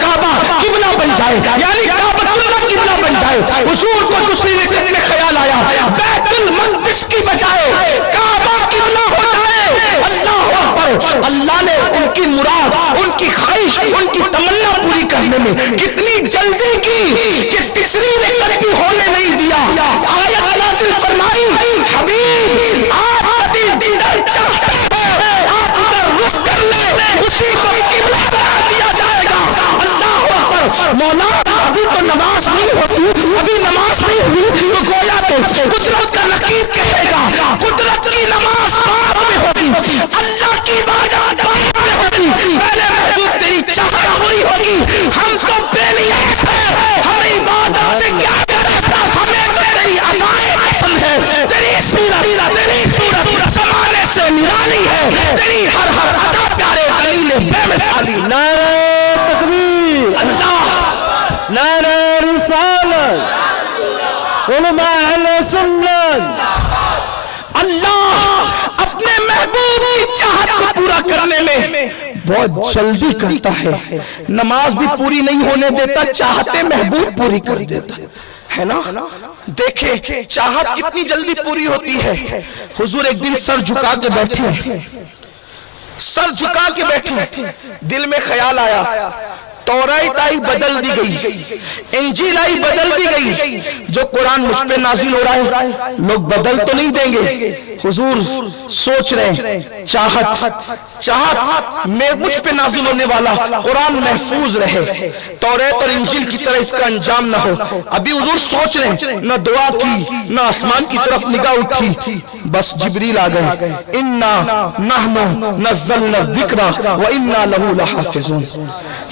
کعبہ قبلہ بن جائے، یعنی کعبۃ اللہ قبلہ بن جائے۔ حضور کو دوسری رکعت میں خیال آیا بیت المقدس کی بجائے کعبہ قبلہ ہو جائے۔ اللہ اکبر۔ اللہ نے ان کی مراد، ان کی خواہش، ان کی تمنا پوری کرنے میں کتنی جلدی کی کہ تیسری رکعت بھی ہونے نہیں دیا۔ آیت نازل فرمائی حبیب آپ جدھر چاہتے ہیں آپ ادھر رخ کر لیں، اسی کو قبلہ بنا دیا جائے گا۔ اللہ اکبر۔ مولا ابھی تو نماز نہیں ہوتی، ابھی نماز نہیں ہوئی تو گویا تو قدرت کا رقیب کہے گا قدرت کی نماز بعد میں ہوگی، اللہ کی عبادت بعد میں ہوگی، پہلے محبوب تیری چاہت پوری ہوگی۔ ہم تو بے نیاز ہیں، ہمیں عبادت سے کیا کرے، ہمیں تیری ادائیں پسند ہے، تیری صورت زمانے سے نرالی ہے، تیری ہر ادا پیارے دلیل بے مثالی۔ نعرہ تکبیر، اللہ، نعرہ رسالت، علماء اہل سنت۔ اللہ اپنے محبوب کی چاہت کو پورا کرنے میں بہت جلدی کرتا ہے، نماز بھی پوری نہیں ہونے دیتا، چاہتے محبوب پوری کر دیتا ہے نا۔ دیکھیں چاہت کتنی جلدی پوری ہوتی ہے۔ حضور ایک دن سر جھکا کے بیٹھے، دل میں خیال آیا تورات آئی بدل دی گئی، انجیل آئی بدل دی گئی، جو قرآن مجھ پہ نازل ہو رہا ہے لوگ بدل تو نہیں دیں گے؟ حضور سوچ رہے ہیں چاہت میں مجھ پہ نازل ہونے والا قرآن محفوظ رہے، تورات اور انجیل کی طرح اس کا انجام نہ ہو۔ ابھی حضور سوچ رہے ہیں، نہ دعا کی نہ آسمان کی طرف نگاہ اٹھی، بس جبریل آ گئے، انا نحن نزلنا الذکر وانا لہ لحافظون۔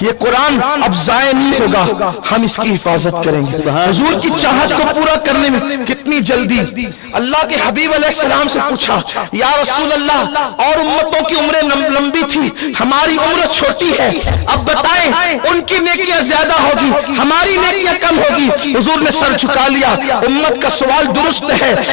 یہ قرآن اب ضائع نہیں ہوگا، ہم اس کی حفاظت کریں گے۔ حضور کی چاہت کو پورا کرنے میں کتنی جلدی۔ اللہ کے حبیب علیہ السلام سے پوچھا یا رسول اللہ اور امتوں کی عمریں لمبی تھی، ہماری عمر چھوٹی ہے، اب بتائیں ان کی نیکیاں زیادہ ہوگی ہماری نیکیاں کم ہوگی؟ حضور نے سر جھکا لیا۔ امت کا سوال درست ہے،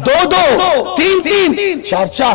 2-2, 3-3, 4-4।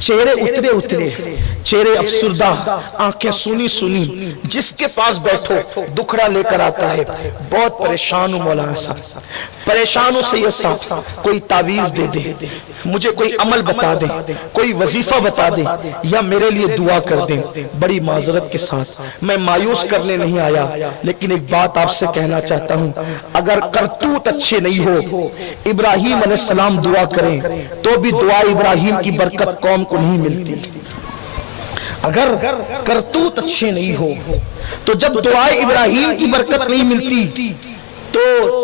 چہرے اترے اترے، چہرے افسردہ، آنکھیں سونی سونی، جس کے پاس بیٹھو دکھڑا لے کر آتا ہے۔ بہت پریشان ہوں مولانا صاحب، پریشان ہوں سید صاحب، کوئی تعویذ دے دے، مجھے کوئی عمل بتا دیں، کوئی وظیفہ بتا دیں، یا میرے لیے دعا کر دیں۔ بڑی معذرت کے ساتھ میں مایوس کرنے نہیں آیا، لیکن ایک بات آپ سے کہنا چاہتا ہوں، اگر کرتوت اچھے نہیں ہو، ابراہیم علیہ السلام دعا کریں تو بھی دعا ابراہیم کی برکت قوم کو نہیں ملتی۔ اگر کرتوت اچھے نہیں ہو تو جب دعا ابراہیم کی برکت نہیں ملتی تو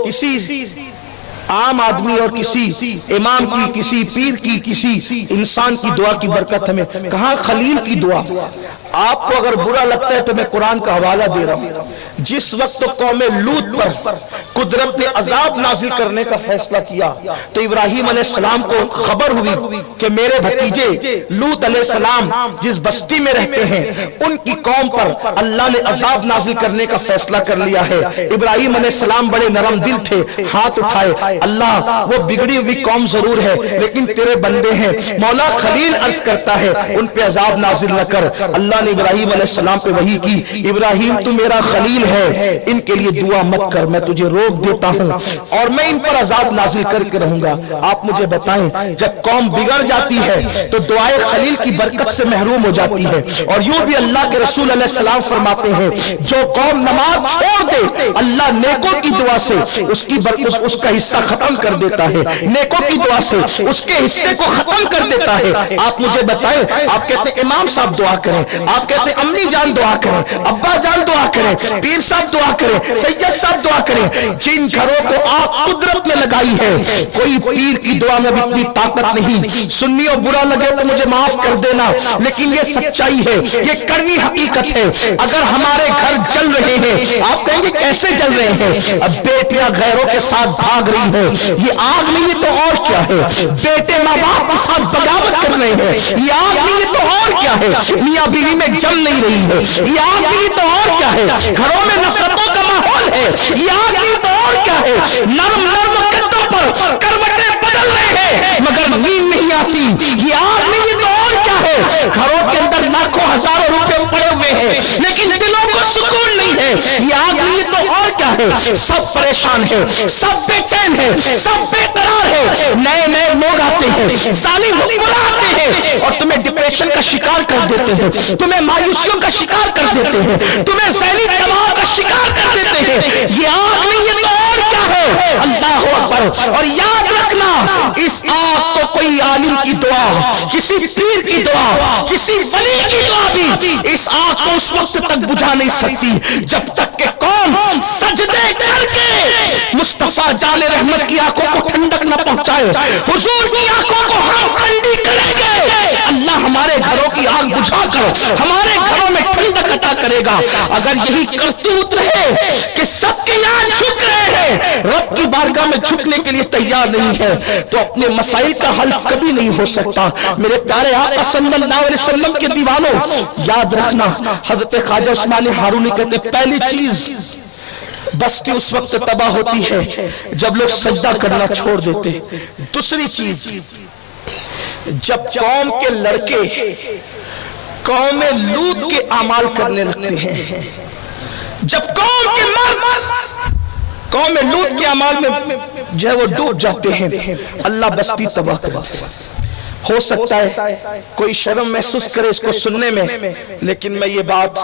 کسی عام آدمی اور کسی امام کی، کسی پیر کی، کسی انسان کی دعا کی برکت ہمیں کہاں؟ خلیل کی دعا۔ آپ کو اگر برا لگتا ہے تو میں قرآن کا حوالہ دے رہا ہوں، جس وقت قوم لوط پر قدرت نے عذاب نازل کرنے کا فیصلہ کیا تو ابراہیم علیہ السلام کو خبر ہوئی کہ میرے بھتیجے لوط علیہ السلام جس بستی میں رہتے ہیں ان کی قوم پر اللہ نے عذاب نازل کرنے کا فیصلہ کر لیا ہے۔ ابراہیم علیہ السلام بڑے نرم دل تھے، ہاتھ اٹھائے، اللہ وہ بگڑی ہوئی قوم ضرور ہے لیکن تیرے بندے ہیں، مولا خلیل عرض کرتا ہے ان پہ عذاب نازل نہ کر۔ اللہ نے ابراہیم علیہ السلام پہ وحی کی، ابراہیم تو میرا خلیل ہے، ان کے لیے دعا مت کر، میں تجھے روک دیتا ہوں اور میں ان پر عذاب نازل کر کے رہوں گا۔ آپ مجھے بتائیں جب قوم بگڑ جاتی ہے تو دعائے خلیل کی برکت سے محروم ہو جاتی ہے۔ اور یوں بھی اللہ کے رسول علیہ السلام فرماتے ہیں جو قوم نماز چھوڑ دے اللہ نیکوں کی دعا سے اس کا حصہ ختم کر دیتا ہے، نیکوں کی دعا سے اس کے حصے کو ختم کر دیتا ہے۔ آپ مجھے بتائیں، آپ کہتے ہیں امام صاحب دعا کریں، آپ کہتے ہیں امی جان دعا کریں، ابا جان دعا کریں، پیر صاحب دعا کریں، سید صاحب دعا کریں، جن گھروں کو آپ قدرت نے لگائی ہے کوئی پیر کی دعا میں بھی اتنی طاقت نہیں۔ سنیوں برا لگے تو مجھے معاف کر دینا، لیکن یہ سچائی ہے، یہ کڑوی حقیقت ہے۔ اگر ہمارے گھر جل رہے ہیں، آپ کہیں گے کیسے جل رہے ہیں؟ اب بیٹیاں غیروں کے ساتھ بھاگ رہی ہیں، یہ آگ نہیں ہے تو اور کیا ہے؟ بیٹے ماں باپ کے ساتھ بغاوت کر رہے ہیں، یہ آگ نہیں ہے تو اور کیا ہے؟ میاں بیوی میں جم نہیں رہی ہے، یہ آگ نہیں ہے تو اور کیا ہے؟ گھروں میں نفرتوں کا ماحول ہے، یہ آگ نہیں ہے تو اور کیا ہے؟ نرم نرم قدوں پر کروٹیں بدل رہے ہیں مگر نیند نہیں آتی، یہ آگ نہیں ہے تو اور کیا ہے؟ گھروں کے اندر لاکھوں ہزاروں روپے پڑے ہوئے ہیں لیکن دلوں کو سکون نہیں ہے، یہ آگ نہیں ہے تو اور کیا ہے؟ سب پریشان ہے، سب بے چین ہے، سب بے قرار ہے، نئے نئے لوگ آتے ہیں، ظالم حکمراں آتے ہیں اور تمہیں ڈپریشن کا شکار کر دیتے ہیں، تمہیں مایوسیوں کا شکار کر دیتے ہیں، تمہیں ذہنی دباؤ کا شکار کر دیتے ہیں۔ یہ آگ نہیں ہے تو اور کیا ہے؟ اللہ اکبر۔ اور یاد رکھنا اس آگ کو کوئی عالم کی دعا، کسی پیر کی دعا، کسی ولی کی دعا بھی اس آگ کو اس وقت تک بجھا نہیں سکتی جب تک کہ قوم سجدے کر کے مصطفیٰ جان رحمت کی آنکھوں کو ٹھنڈک نہ پہنچائے۔ حضور کی آنکھوں کو ہم ٹھنڈی کریں گے، اللہ ہمارے گھروں کی آگ بجھا کر ہمارے گھروں میں ٹھنڈک عطا کرے گا۔ اگر یہی کرتوت رہے کہ سب کے یہاں جھک رہے ہیں، رب کی بارگاہ میں جھکنے کے لیے تیار نہیں ہے تو اپنے مسائل کا حل کبھی نہیں ہو سکتا۔ میرے پیارے آقا صلی اللہ علیہ وسلم کے دیوانوں، یاد رکھنا حضرت خواجہ عثمان ہارونی کہتے پہلی چیز بستی اس وقت تباہ ہوتی ہے جب لوگ سجدہ کرنا چھوڑ دیتے۔ دوسری چیز جب قوم کے لڑکے قوم لوط کے اعمال کرنے لگتے ہیں، جب قوم کے مرد قوم لوط کے اعمال میں جو ہے وہ ڈوب جاتے ہیں، اللہ بستی تباہ کر دیتا ہے۔ ہو سکتا ہے کوئی شرم محسوس کرے اس کو سننے میں، لیکن میں یہ بات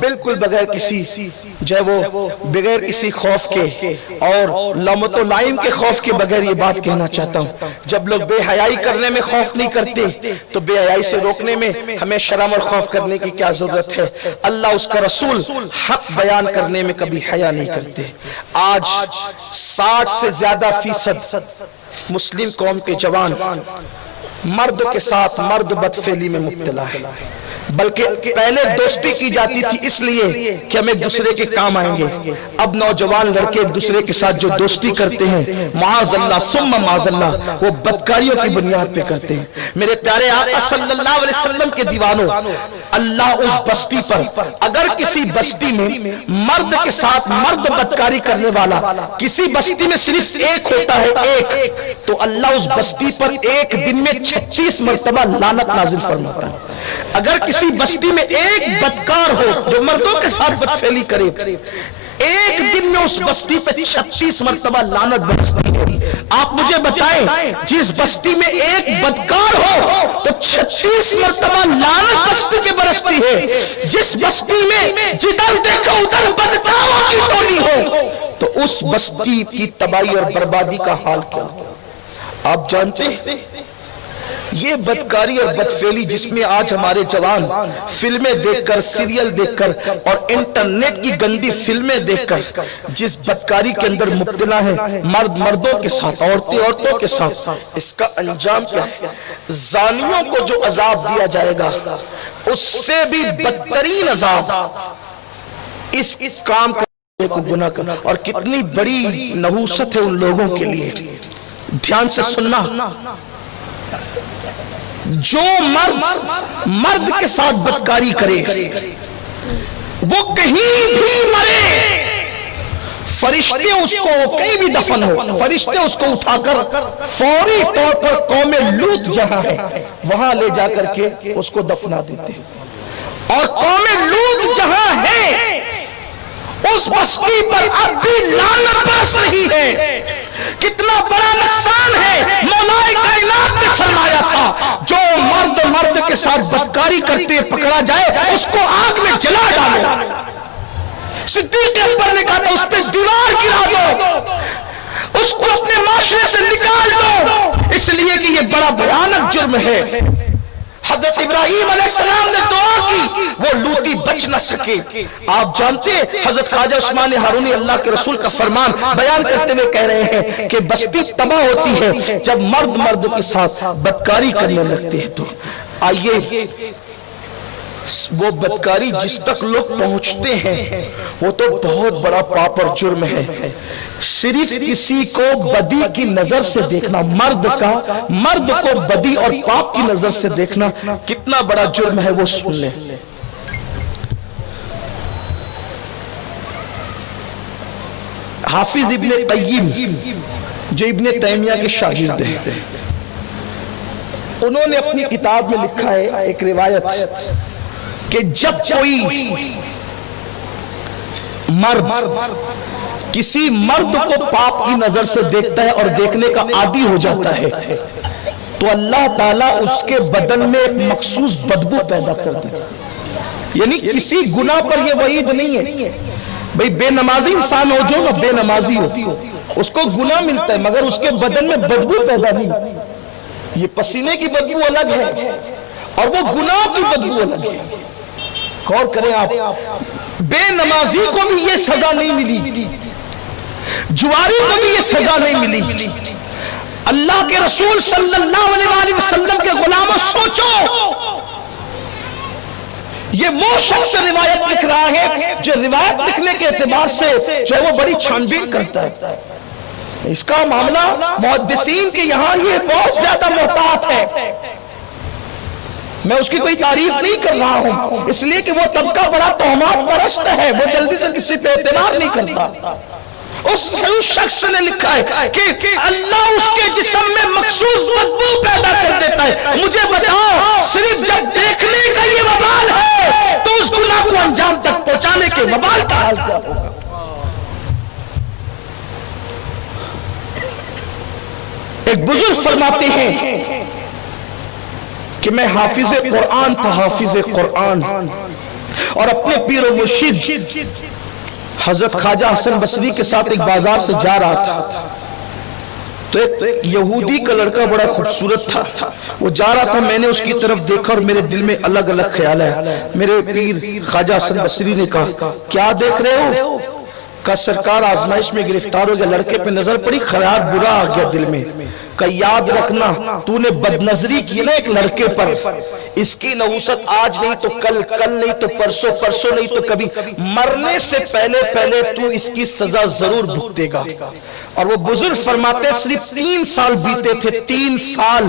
بالکل بغیر کسی جو ہے وہ بغیر کسی خوف کے اور لامت و لائم کے خوف کے بغیر یہ بات کہنا چاہتا ہوں۔ جب لوگ بے حیائی کرنے میں خوف نہیں کرتے تو بے حیائی سے روکنے میں ہمیں شرم اور خوف کرنے کی کیا ضرورت ہے؟ اللہ اس کا رسول حق بیان کرنے میں کبھی حیا نہیں کرتے۔ آج 60 سے زیادہ فیصد مسلم قوم کے جوان مرد کے ساتھ مرد بدفعلی میں مبتلا ہے، بلکہ پہلے دوستی کی جاتی تھی اس لیے کہ ہم ایک دوسرے کے کام آئیں گے. اب نوجوان لڑکے ایک دوسرے کے ساتھ جو دوستی کرتے ہیں معاذ اللہ ثم معاذ اللہ وہ بدکاریوں کی بنیاد پہ کرتے ہیں. میرے پیارے آقا صلی اللہ علیہ وسلم کے دیوانوں، اللہ اس بستی پر اگر کسی بستی میں مرد کے ساتھ مرد بدکاری کرنے والا کسی بستی میں صرف ایک ہوتا ہے ایک، تو اللہ اس بستی پر ایک دن میں 36 مرتبہ لعنت نازل فرماتا ہے. اگر کسی بستی میں ایک بدکار ہو جو مردوں کے ساتھ بدفعلی کرے، ایک دن میں اس بستی پہ 36 مرتبہ لعنت برستی ہے. آپ مجھے بتائیں جس بستی میں ایک بدکار ہو تو 36 مرتبہ لعنت بستی پہ برستی ہے. جس بستی میں جدھر دیکھو ادھر بدکاروں کی ٹولی ہو تو اس بستی کی تباہی اور بربادی کا حال کیا ہو. آپ جانتے ہیں یہ بدکاری اور بدفعلی جس میں آج ہمارے جوان فلمیں دیکھ کر، سیریل دیکھ کر اور انٹرنیٹ کی گندی فلمیں دیکھ کر جس بدکاری کے اندر مبتلا ہے، مرد مردوں کے ساتھ، عورتیں عورتوں کے ساتھ، اس کا انجام کیا ہے؟ زانیوں کو جو عذاب دیا جائے گا اس سے بھی بدترین عذاب اس کام کرنے کو گناہ کرنا. اور کتنی بڑی نحوست ہے ان لوگوں کے لیے. دھیان سے سننا، جو مرد کے ساتھ بدکاری کرے وہ کہیں بھی مرے، فرشتے اس کو کہیں بھی دفن ہو، فرشتے اس کو اٹھا کر فوری طور پر قوم لوط جہاں ہے وہاں لے جا کر کے اس کو دفنا دیتے ہیں. اور قوم لوط جہاں ہے اس بستی پر اب بھی لعنت برس رہی ہے. کتنا بڑا نقصان ہے. مولا کائنات نے فرمایا تھا جو مرد کے ساتھ بدکاری کرتے پکڑا جائے اس کو آگ میں جلا ڈالو. صدیق اکبر نے کہا تھا اس پہ دیوار گرا دو، اس کو اپنے معاشرے سے نکال دو، اس لیے کہ یہ بڑا بھیانک جرم ہے. حضرت ابراہیم علیہ السلام نے دعا کی، وہ لوطی بچ نہ سکے. آپ جانتے ہیں حضرت خواجہ عثمان ہارونی اللہ کے رسول کا فرمان بیان کرتے ہوئے کہہ رہے ہیں کہ بستی تباہ ہوتی ہے جب مرد کے ساتھ بدکاری کرنے لگتے ہیں. تو آئیے وہ بدکاری جس تک لوگ پہنچتے ہیں وہ تو بہت بڑا پاپ اور جرم ہے. صرف کسی کو بدی کی نظر سے دیکھنا، مرد کو بدی اور پاپ کی نظر سے دیکھنا کتنا بڑا جرم ہے وہ سن لیں. حافظ ابن قیم جو ابن تیمیہ کے شاگرد ہیں، انہوں نے اپنی کتاب میں لکھا ہے ایک روایت کہ جب کوئی مرد کسی مرد کو پاپ کی نظر سے دیکھتا ہے اور دیکھنے کا عادی ہو جاتا ہے تو اللہ تعالیٰ اس کے بدن میں ایک مخصوص بدبو پیدا کر دیتا ہے. یعنی کسی گناہ پر یہ وعید نہیں ہے. بھئی بے نمازی انسان ہو جو نہ بے نمازی ہو اس کو گناہ ملتا ہے مگر اس کے بدن میں بدبو پیدا نہیں. یہ پسینے کی بدبو الگ ہے اور وہ گناہ کی بدبو الگ ہے. غور کریں آپ، بے نمازی کو بھی یہ سزا نہیں ملی، جواری کو بھی یہ سزا نہیں ملی. اللہ کے رسول صلی اللہ علیہ وسلم کے غلاموں سوچو، یہ وہ شخص روایت لکھ رہا ہے جو روایت لکھنے کے اعتبار سے جو وہ بڑی چھان بین کرتا ہے. اس کا معاملہ محدثین کے یہاں یہ بہت زیادہ محتاط ہے. میں اس کی کوئی تعریف نہیں کر رہا ہوں اس لیے کہ وہ طبقہ بڑا تہمات پرست ہے، وہ جلدی سے کسی پہ اعتبار نہیں کرتا. اس شخص نے لکھا ہے کہ اللہ اس کے جسم میں مخصوص بدبو پیدا کر دیتا ہے. مجھے بتاؤ صرف جب دیکھنے کا یہ وبال ہے تو اس گناہ کو انجام تک پہنچانے کے وبال کا حال کیا ہوگا. ایک بزرگ فرماتے ہیں کہ میں حافظ قرآن تھا، حافظ قرآن، اور اپنے پیر و مرشد حضرت خواجہ حسن بصری کے ساتھ ایک بازار سے جا رہا تھا تو ایک یہودی کا لڑکا بڑا خوبصورت تھا، وہ جا رہا تھا. میں نے اس کی طرف دیکھا اور میرے دل میں الگ الگ خیال ہے. میرے پیر خواجہ حسن بصری نے کہا کیا دیکھ رہے ہو؟ کا سرکار آزمائش میں گرفتار ہو گیا، لڑکے پہ نظر پڑی، خیال برا آ گیا دل میں کہ یاد رکھنا تو نے بد نظری کی نا ایک لڑکے پر، اس کی نحوست آج نہیں تو کل، کل نہیں تو پرسوں، پرسوں نہیں تو کبھی، مرنے سے پہلے تو اس کی سزا ضرور بھگتے گا۔ اور وہ بزرگ فرماتے صرف 3 سال بیتے تھے، 3 سال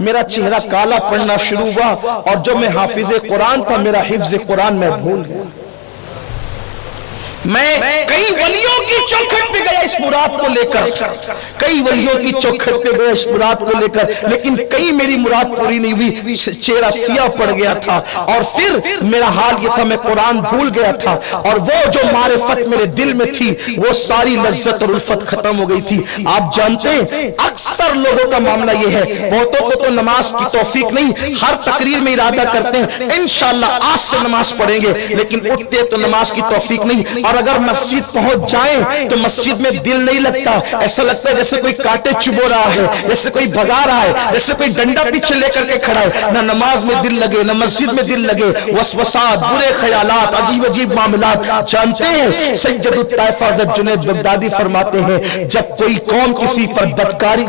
میرا چہرہ کالا پڑنا شروع ہوا، اور جو میں حافظ قرآن تھا میرا حفظ قرآن میں بھول گیا۔ میں کئی ولیوں کی چوکھٹ پہ گیا اس مراد کو لے کر، کئی ولیوں کی چوکھٹ پہ گیا اس مراد کو لے کر، لیکن کئی میری مراد پوری نہیں ہوئی، چہرہ سیاہ پڑ گیا تھا، اور پھر میرا حال یہ تھا میں قرآن بھول گیا تھا، اور وہ جو معرفت میرے دل میں تھی وہ ساری لذت اور الفت ختم ہو گئی تھی۔ آپ جانتے ہیں اکثر لوگوں کا معاملہ یہ ہے، بہتوں کو تو نماز کی توفیق نہیں، ہر تقریر میں ارادہ کرتے ہیں انشاءاللہ آج سے نماز پڑھیں گے، لیکن اٹھتے تو نماز کی توفیق نہیں، اور اگر مسجد پہنچ جائیں تو مسجد میں دل نہیں لگتا، ایسا لگتا ہے جیسے کوئی کانٹے چبو رہا ہے، جیسے کوئی بھگا رہا ہے، جیسے کوئی ڈنڈا پیچھے لے کر کے کھڑا ہے، نہ نماز میں دل لگے نہ مسجد میں دل لگے، وسوسات، برے خیالات، عجیب عجیب معاملات۔ جانتے ہیں سید الطائفہ حضرت جنید بغدادی فرماتے ہیں جب کوئی قوم کسی پر بدکاری،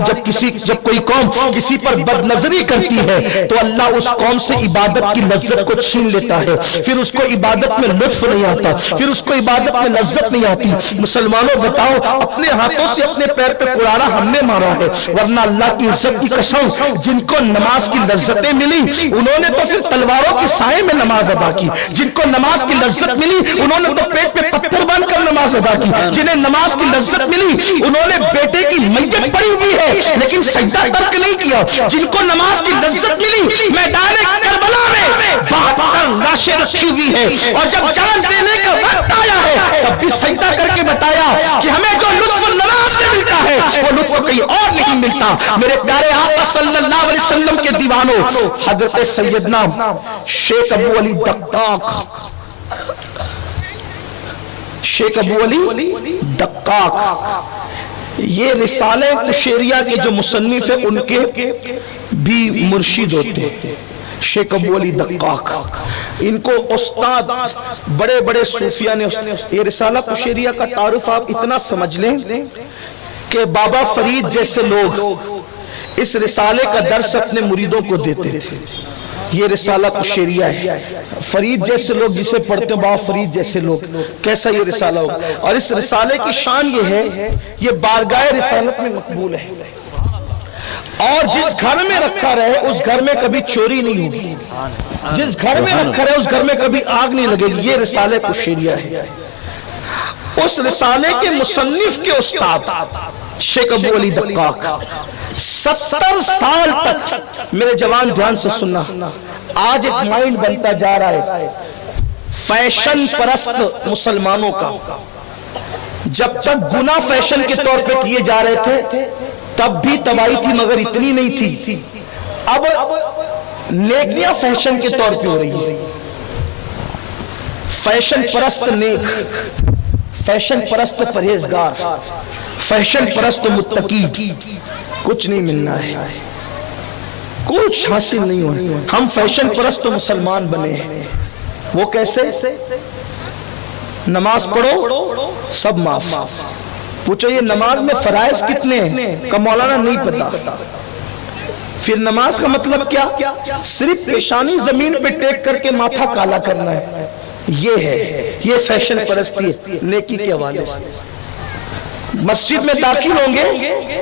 جب کوئی قوم کسی پر بد نظری کرتی ہے تو اللہ اس قوم سے عبادت کی لذت کو چھین لیتا ہے، پھر اس کو عبادت میں لطف نہیں آتا، پھر اس کو عبادت میں لذت نہیں آتی۔ مسلمانوں بتاؤ اپنے ہاتھوں سے اپنے پیر پہ کڑاڑا ہم نے مارا ہے، ورنہ اللہ کی عزت کی قسم جن کو نماز کی لذتیں ملی انہوں نے تو پھر تلواروں کے سائے میں نماز ادا کی، جن کو نماز کی لذت ملی انہوں نے تو پیٹ پہ پتھر باندھ کر نماز ادا کی، جنہیں نماز کی لذت ملی انہوں نے بیٹے کی میت پڑی ہوئی ہے لیکن سجدہ ترک نہیں کیا، جن کو نماز کی لذت ملی میدان کربلا میں 72 لاشیں رکھی ہوئی ہے، اور جب جان دینے کا وقت آیا ہے تب بھی سجدہ کر کے بتایا کہ ہمیں جو لطف نماز میں ملتا ہے وہ لطف کہیں اور نہیں ملتا۔ میرے پیارے آقا صلی اللہ علیہ وسلم کے دیوانوں، حضرت سیدنا شیخ ابو علی دقاق، شیخ ابو علی دقاق یہ رسالہ قشیریہ کے جو مصنف ہیں ان کے بھی مرشد ہوتے ہیں، شیخ ابو علی دقاق، ان کو استاد بڑے بڑے صوفیہ نے، یہ رسالہ قشیریہ کا تعارف آپ اتنا سمجھ لیں کہ بابا فرید جیسے لوگ اس رسالے کا درس اپنے مریدوں کو دیتے تھے، یہ رسالہ قشیریہ ہے۔ فرید جیسے لوگ جسے پڑھتے ہیں بابا فرید جیسے لوگ، کیسا یہ رسالہ ہوگا، اور اس رسالے کی شان یہ ہے یہ بارگاہ رسالت میں مقبول ہے، اور جس گھر میں رکھا رہے اس گھر میں کبھی چوری نہیں ہوگی، جس گھر میں رکھا رہے اس گھر میں کبھی آگ نہیں لگے گی، یہ رسالہ قشیریہ ہے۔ اس رسالے کے مصنف کے استاد شیخ ابو علی دقاق 70 سال تک، میرے جوان دھیان سے سننا، آج ایک مائنڈ بنتا جا رہا ہے فیشن پرست مسلمانوں کا، جب تک گناہ فیشن کے طور پہ کیے جا رہے تھے تب بھی تباہی تھی مگر اتنی نہیں تھی، اب نیکیاں فیشن کے طور پہ ہو رہی ہے، فیشن پرست نیک، فیشن پرست پرہیزگار، فیشن پرست متقی، کچھ نہیں ملنا ہے، کچھ حاصل نہیں ہونا۔ ہم فیشن پرست مسلمان بنے ہیں، وہ کیسے؟ نماز پڑھو سب معاف، پوچھو یہ نماز میں فرائض کتنے ہیں کہ مولانا نہیں پتا، پھر نماز کا مطلب کیا؟ صرف پیشانی زمین پہ ٹیک کر کے ماتھا کالا کرنا ہے، یہ ہے، یہ فیشن پرستی ہے نیکی کے حوالے سے۔ مسجد میں داخل ہوں گے،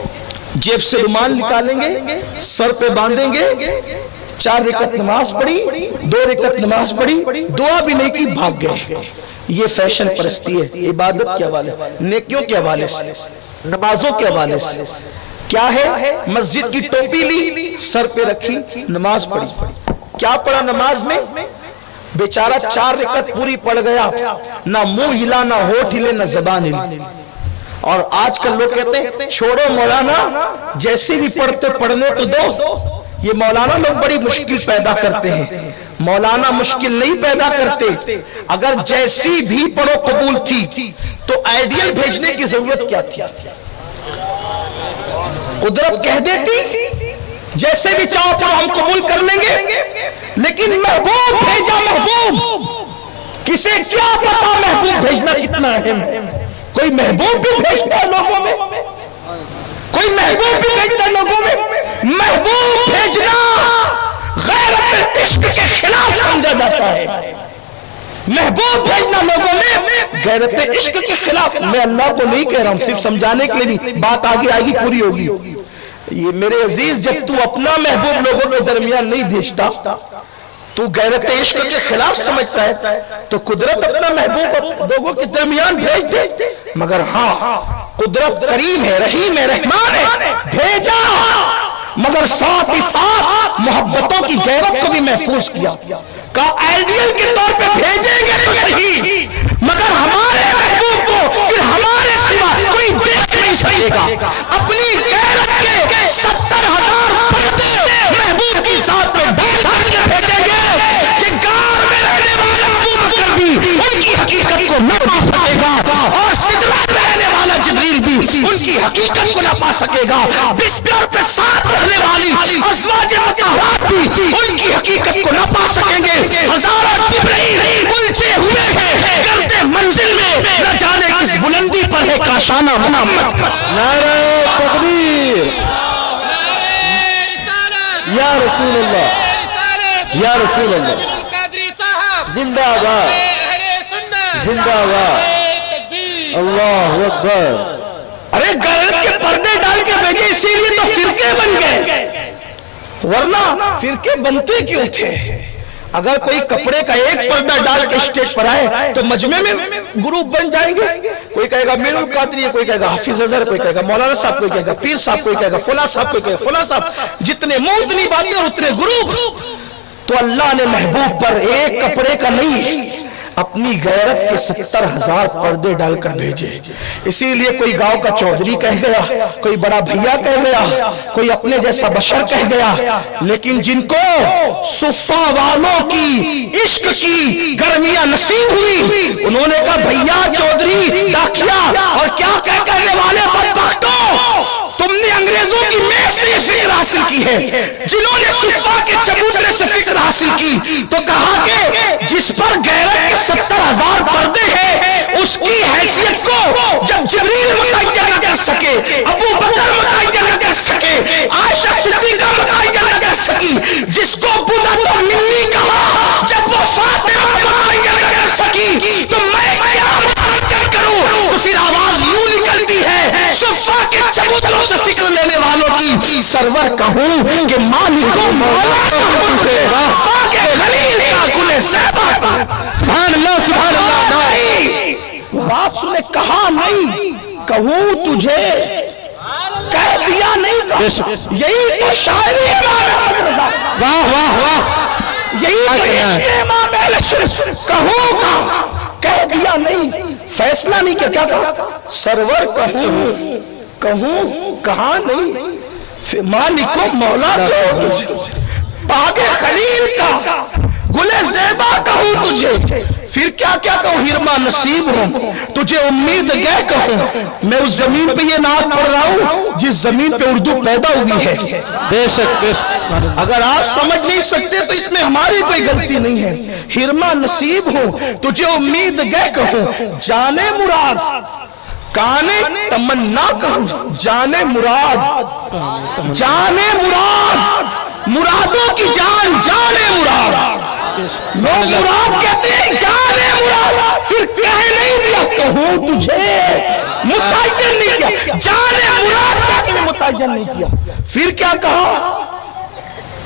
جیب سے رومال نکالیں گے، سر پہ باندھیں گے، 4 رکعت نماز پڑھی، 2 رکعت نماز پڑھی، دعا بھی نہیں کی، بھاگ گئے، یہ فیشن پرستی ہے۔ عبادت کے حوالے، نیکیوں کے حوالے سے، نمازوں کے حوالے سے کیا ہے؟ مسجد کی ٹوپی لی، سر پہ رکھی، نماز پڑھی، کیا پڑھا نماز میں؟ بیچارہ 4 رکعت پوری پڑھ گیا، نہ منہ ہلا، نہ ہونٹ ہلے، نہ زبان ہلی۔ اور آج کل لوگ کہتے ہیں چھوڑو مولانا جیسے بھی پڑھتے پڑھنے تو دو، یہ مولانا لوگ بڑی مشکل پیدا کرتے ہیں، مولانا مشکل نہیں پیدا کرتے، اگر جیسی بھی پڑھو قبول تھی تو آئیڈیل بھیجنے کی ضرورت کیا تھی؟ قدرت کہہ دیتی جیسے بھی چاہو پڑھو ہم قبول کر لیں گے، لیکن محبوب بھیجا، محبوب، کسے کیا پتا محبوب بھیجنا کتنا اہم ہے؟ کوئی محبوب بھی بھیجتا ہے لوگوں میں، کوئی محبوب بھی بھیجتا ہے لوگوں میں. محبوب بھیجنا غیرت عشق کے خلاف سمجھا جاتا ہے. محبوب بھیجنا لوگوں میں غیرت عشق کے خلاف. میں اللہ کو نہیں کہہ رہا ہوں، صرف سمجھانے کے لیے بھی، بات آگے آئے گی پوری ہوگی. یہ میرے عزیز، جب تو اپنا محبوب لوگوں کے درمیان نہیں بھیجتا، تو غیرت عشق کے خلاف سمجھتا ہے، تو قدرت اپنا محبوب لوگوں کے درمیان بھیج دے. مگر ہاں، قدرت کریم ہے، رحیم ہے، رحمان ہے، بھیجا، مگر ساتھ ہی ساتھ محبتوں کی غیرت کو بھی محفوظ کیا. کہا آئیڈیل کے طور پہ بھیجیں گے تو صحیح، مگر ہمارے محبوب کو پھر ہمارے سوا کوئی دیکھ نہیں سکے گا. اپنی غیرت کے 70,000 پردے محبوب کی ذات پہ ڈال کے بھیجیں گے کہ گار میں رہنے والا ابو بکر بھی ان کی حقیقت کو نہ پا سکے گا، اور سدرہ میں رہنے والا جبریل بھی ان کی حقیقت کو نہ پا سکے گا. بستر پہ ساتھ رہنے والی ازواج مطہرات بھی ان کی حقیقت کو نہ پا سکیں گے. ہزاروں جبرائیل الجھے ہوئے ہیں گرد منزل میں، نہ جانے کس بلندی پر ہے کاشانہ محمد کا. نعرہ تکبیر، یا رسول اللہ، یا رسول اللہ، زندہ باد، زندہ باد، اللہ اکبر. ارے غیرت کے پردے ڈال کے بھیجے، اسی لیے تو فرقے بن گئے، ورنہ فرقے بنتے کیوں تھے؟ اگر کوئی کپڑے کا ایک پردہ ڈال کے اسٹیج پر آئے تو مجمع میں گروپ بن جائیں گے. کوئی کہے گا میر القادری، کوئی کہے گا حافظ اظہر، کوئی کہے گا مولانا صاحب، کوئی کہے گا پیر صاحب، کوئی کہے گا فلاں صاحب، کوئی کہے گا فلاں صاحب. جتنے منہ اتنی باتیں اور اتنے گروپ. تو اللہ نے محبوب پر ایک کپڑے کا نہیں، اپنی غیرت کے 70,000 پردے ڈال کر بھیجے. اسی لیے کوئی گاؤں کا چودھری کہہ گیا، کوئی بڑا بھیا کہہ گیا، کوئی اپنے جیسا بشر کہہ گیا، لیکن جن کو صفہ والوں کی عشق کی گرمیاں نصیب ہوئی، انہوں نے کہا بھیا، چودھری، ڈاکیا اور کیا کہنے والے بدبختوں، تم نے انگریزوں کی میز سے یہ فکر حاصل کی ہے. جنہوں نے صفہ کے چبوترے سے فکر حاصل کی تو کہا کہ جس پر غیرت کے 70,000 پردے ہیں، اس کی حیثیت کو جب جبریل متعین نہ کر سکے، ابو بکر متعین نہ کر سکے، عائشہ صدیقہ متعین نہ کر سکی، جس کو بدعت و منی کہا جب وہ فاطمہ متعین نہ کر سکی، تو میں کیا متعین کروں؟ تو پھر آواز یوں نکلتی ہے صفہ کے چبوتروں سے فکر لینے والوں کی، سرور کہوں کہ مالک و مولا کہوں تجھے، پاک خلیل کا گل زیبا. سبحان اللہ، سبحان اللہ. نہیں، بات سنے، کہا نہیں، کہوں تجھے، کہہ دیا نہیں کہا. یہی تو شاعری امام احمد رضا، واہ واہ واہ، یہی تو عشق امام اہل سنت. کہوں کہا، کہہ دیا نہیں، فیصلہ نہیں کیا. کیا کہا؟ سرور کہوں، کہوں، کہا نہیں، مالک و مولا کہوں تجھے، پاک خلیل کا گل زیبا کہوں تجھے. پھر کیا کیا کہوں؟ ہرما نصیب ہوں، تجھے امید گئے کہوں. میں اس زمین پہ یہ نعت پڑھ رہا ہوں جس زمین پہ اردو پیدا ہوئی ہے. بے شک، بے شک. اگر آپ سمجھ نہیں سکتے تو اس میں ہماری کوئی غلطی نہیں ہے. ہرما نصیب ہوں، تجھے امید گئے کہوں. جانے مراد، کانے تمنا کہوں. جانے مراد، جانے مراد، مرادوں کی جان، جانے مراد. لوگ مراد کہتے ہیں جانے مراد، پھر کہہ نہیں دیا کہوں تجھے، متعین نہیں کیا. جانے مراد کہتے ہیں متعین نہیں کیا. پھر کیا کہا؟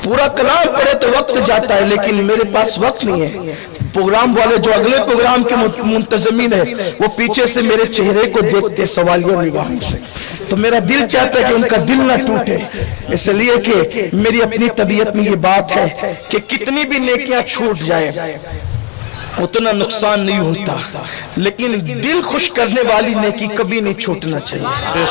پورا کلام پڑھے تو وقت جاتا ہے، لیکن میرے پاس وقت نہیں ہے. پروگرام والے جو اگلے پروگرام کے منتظمین ہیں وہ پیچھے سے میرے چہرے کو دیکھتے سوالیہ نگاہوں سے، تو میرا دل چاہتا ہے کہ ان کا دل نہ ٹوٹے، اس لیے کہ میری اپنی طبیعت میں یہ بات ہے کہ کتنی بھی نیکیاں چھوٹ جائیں اتنا نقصان نہیں ہوتا، لیکن دل خوش کرنے والی نیکی کبھی نہیں چھوٹنا چاہیے.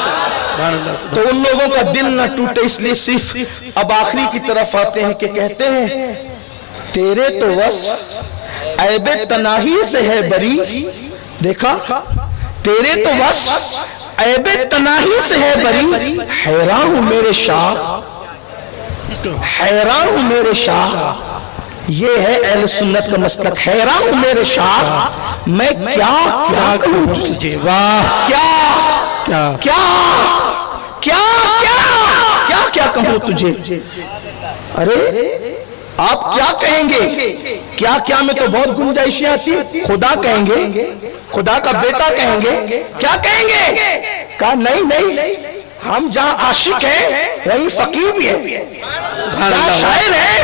تو ان لوگوں کا دل نہ ٹوٹے، اس لیے صرف اب آخری کی طرف آتے ہیں کہ کہتے ہیں تیرے تو وصف عیب تناہی سے ہے بری. دیکھا، تیرے تو وصف عیب تناہی سے ہے بری. حیران ہوں میرے شاہ، حیران ہوں میرے شاہ، یہ ہے اہل سنت کا مسلک. حیران ہوں میرے شاہ، میں کیا کیا کہوں تجھے. واہ، کیا کیا کیا کیا کیا کیا کہوں تجھے. ارے آپ کیا کہیں گے؟ کیا کیا میں تو بہت گنجائشیں آتی. خدا کہیں گے، خدا کا بیٹا کہیں گے، کیا کہیں گے؟ کہا نہیں، ہم جہاں عاشق ہیں وہیں فقیر بھی ہے، جہاں شاعر ہے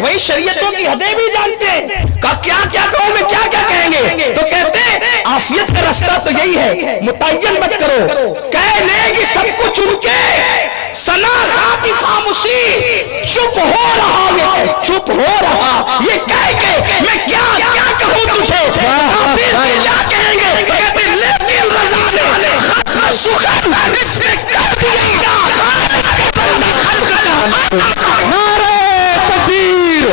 وہی شریعتوں کی حدیں بھی جانتے ہیں. کہا کیا کیا کہوں میں، کیا کیا کہیں گے؟ تو کہتے ہیں عافیت کا رستہ تو یہی ہے، متعین مت کرو. کہہ لے گی سب کچھ ان کے سنا کی خاموشی، چپ ہو رہا یہ، چپ ہو رہا یہ کہہ کے میں کیا کیا کہوں تجھے. کیا کہیں گے؟ تو کہتے ہیں لیکن رضا نے خط سخن اس میں کر دیا خالق کا بندہ خلق کا. نعرہ تکبیر،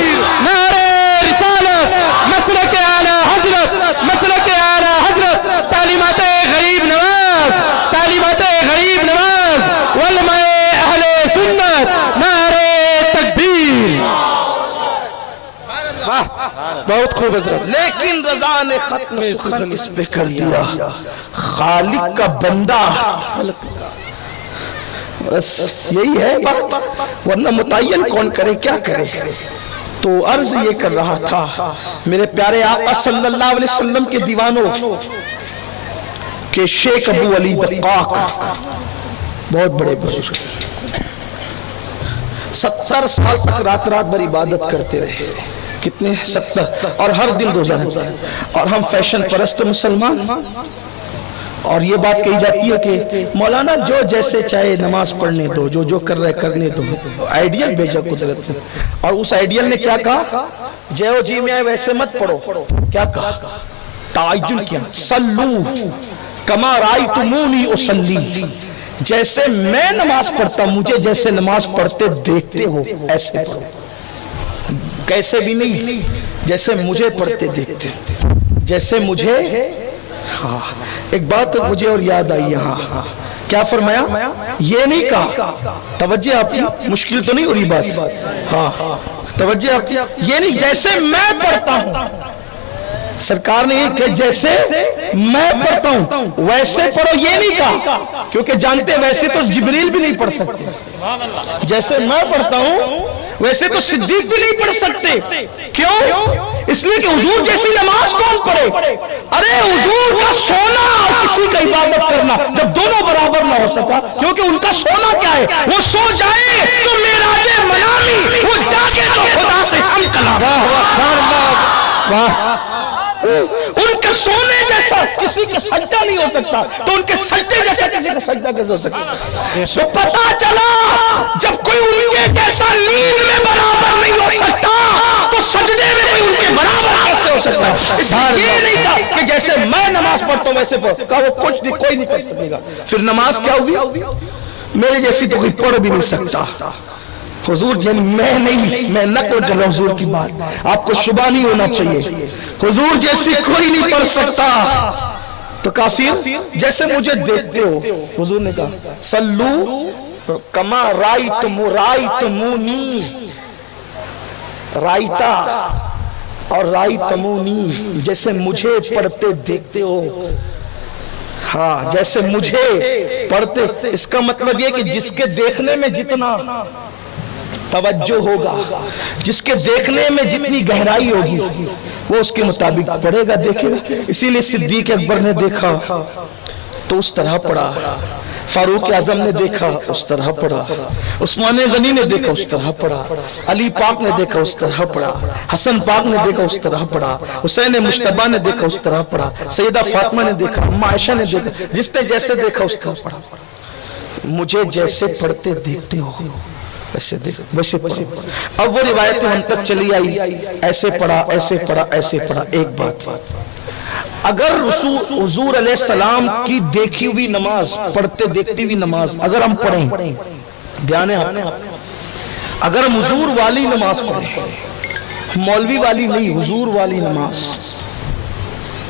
نعرہ رسالت، مسلک اعلی حضرت، مسلک اعلی حضرت، تعلیمات غریب نواز، تعلیمات غریب نواز، علماء اہل سنت. نعرہ تکبیر. بہت خوب حضرت. لیکن رضا نے ختم سخن اس پہ کر دیا خالق کا بندہ. بس یہی ہے بات، ورنہ متعین کون کرے، کیا کرے. تو عرض یہ کر رہا تھا میرے پیارے آقا صلی اللہ علیہ وسلم کے دیوانوں کہ شیخ ابو علی دقاق بہت بڑے بزرگ 70 سال تک رات بھر عبادت کرتے رہے. کتنے؟ 70. اور ہر دن روزہ رکھتے ہیں. اور ہم فیشن پرست مسلمان. اور یہ بات کہی جاتی ہے کہ مولانا جو جیسے چاہے نماز پڑھنے دو، جو کر رہے کرنے دو. آئیڈیل بھیجا قدرت نے، اور اس آئیڈیل نے کیا کہا؟ جیو جی میں آئے ویسے مت پڑھو. کیا کہا؟ تعین کیا، صلو کما رأیتمونی اصلی، جیسے میں نماز پڑھتا ہوں، مجھے جیسے نماز پڑھتے دیکھتے ہو ایسے پڑھو. کیسے بھی نہیں، جیسے مجھے پڑھتے دیکھتے، جیسے مجھے. ہاں ایک بات مجھے اور یاد آئی یہاں. کیا فرمایا؟ یہ نہیں کہا، توجہ آپ کی، مشکل تو نہیں ہو رہی بات. ہاں توجہ آپ کی. یہ نہیں جیسے میں پڑھتا ہوں، سرکار نے یہ کہ جیسے میں پڑھتا ہوں ویسے پڑھو. یہ نہیں کہا، کیونکہ جانتے ویسے تو جبریل بھی نہیں پڑھ سکتے. جیسے میں پڑھتا ہوں ویسے تو صدیق بھی نہیں پڑھ سکتے. کیوں؟ اس لیے کہ حضور جیسی نماز کون پڑھے؟ ارے حضور کا سونا اور کسی کا عبادت کرنا جب دونوں برابر نہ ہو سکا، کیونکہ ان کا سونا کیا ہے؟ وہ سو جائے تو معراج منامی، وہ جاگے تو خدا سے ہم کلام. ان کے سونے جیسا کسی کا سجدہ نہیں ہو سکتا، تو ان کے سجدے جیسا کسی کا سجدہ کیسے ہو سکتا؟ تو پتا چلا جب کوئی ان کے جیسا نیند میں برابر نہیں ہو سکتا تو سجدے میں کوئی ان کے برابر کیسے ہو سکتا؟ اس لیے یہ نہیں کہا کہ جیسے میں نماز پڑھتا ہوں ویسے پڑھو. کہا وہ کچھ نہیں، کوئی نہیں کر سکے گا. پھر نماز کیا ہوگی؟ میرے جیسی تو کوئی پڑھ بھی نہیں سکتا. حضور یعنی میں نہیں، میں نقل کر رہا ہوں حضور کی بات، آپ کو شبہ نہیں ہونا چاہیے. حضور جیسی کوئی نہیں پڑھ سکتا. تو کافر جیسے مجھے دیکھتے ہو، حضور نے کہا صلو کما رأیتمونی. رائتا اور رأیتمونی، جیسے مجھے پڑھتے دیکھتے ہو. ہاں جیسے مجھے پڑھتے. اس کا مطلب یہ کہ جس کے دیکھنے میں جتنا توجہ ہوگا، جس کے دیکھنے میں جتنی گہرائی ہوگی، وہ اس کے مطابق پڑھے گا، دیکھے گا. اسی لیے صدیق اکبر نے دیکھا تو اس طرح پڑھا، فاروق اعظم نے دیکھا اس طرح پڑھا، عثمان غنی نے دیکھا اس طرح پڑھا، علی پاک نے دیکھا اس طرح پڑھا، حسن پاک نے دیکھا اس طرح پڑھا، حسین مجتبیٰ نے دیکھا اس طرح پڑھا، سیدہ فاطمہ نے دیکھا، اماں عائشہ نے دیکھا. جس نے جیسے دیکھا اس طرح پڑھا. مجھے جیسے پڑھتے دیکھتے ہو ایسے دیکھ، ویسے پڑھو. اب وہ روایتیں ہم تک چلی آئی، ایسے پڑھا، ایسے پڑھا، ایسے پڑھا. ایک بات، اگر حضور علیہ السلام کی دیکھی ہوئی نماز، پڑھتے دیکھتی ہوئی نماز اگر ہم پڑھیں، دھیان ہے آپ، اگر ہم حضور والی نماز پڑھیں، مولوی والی نہیں، حضور والی نماز،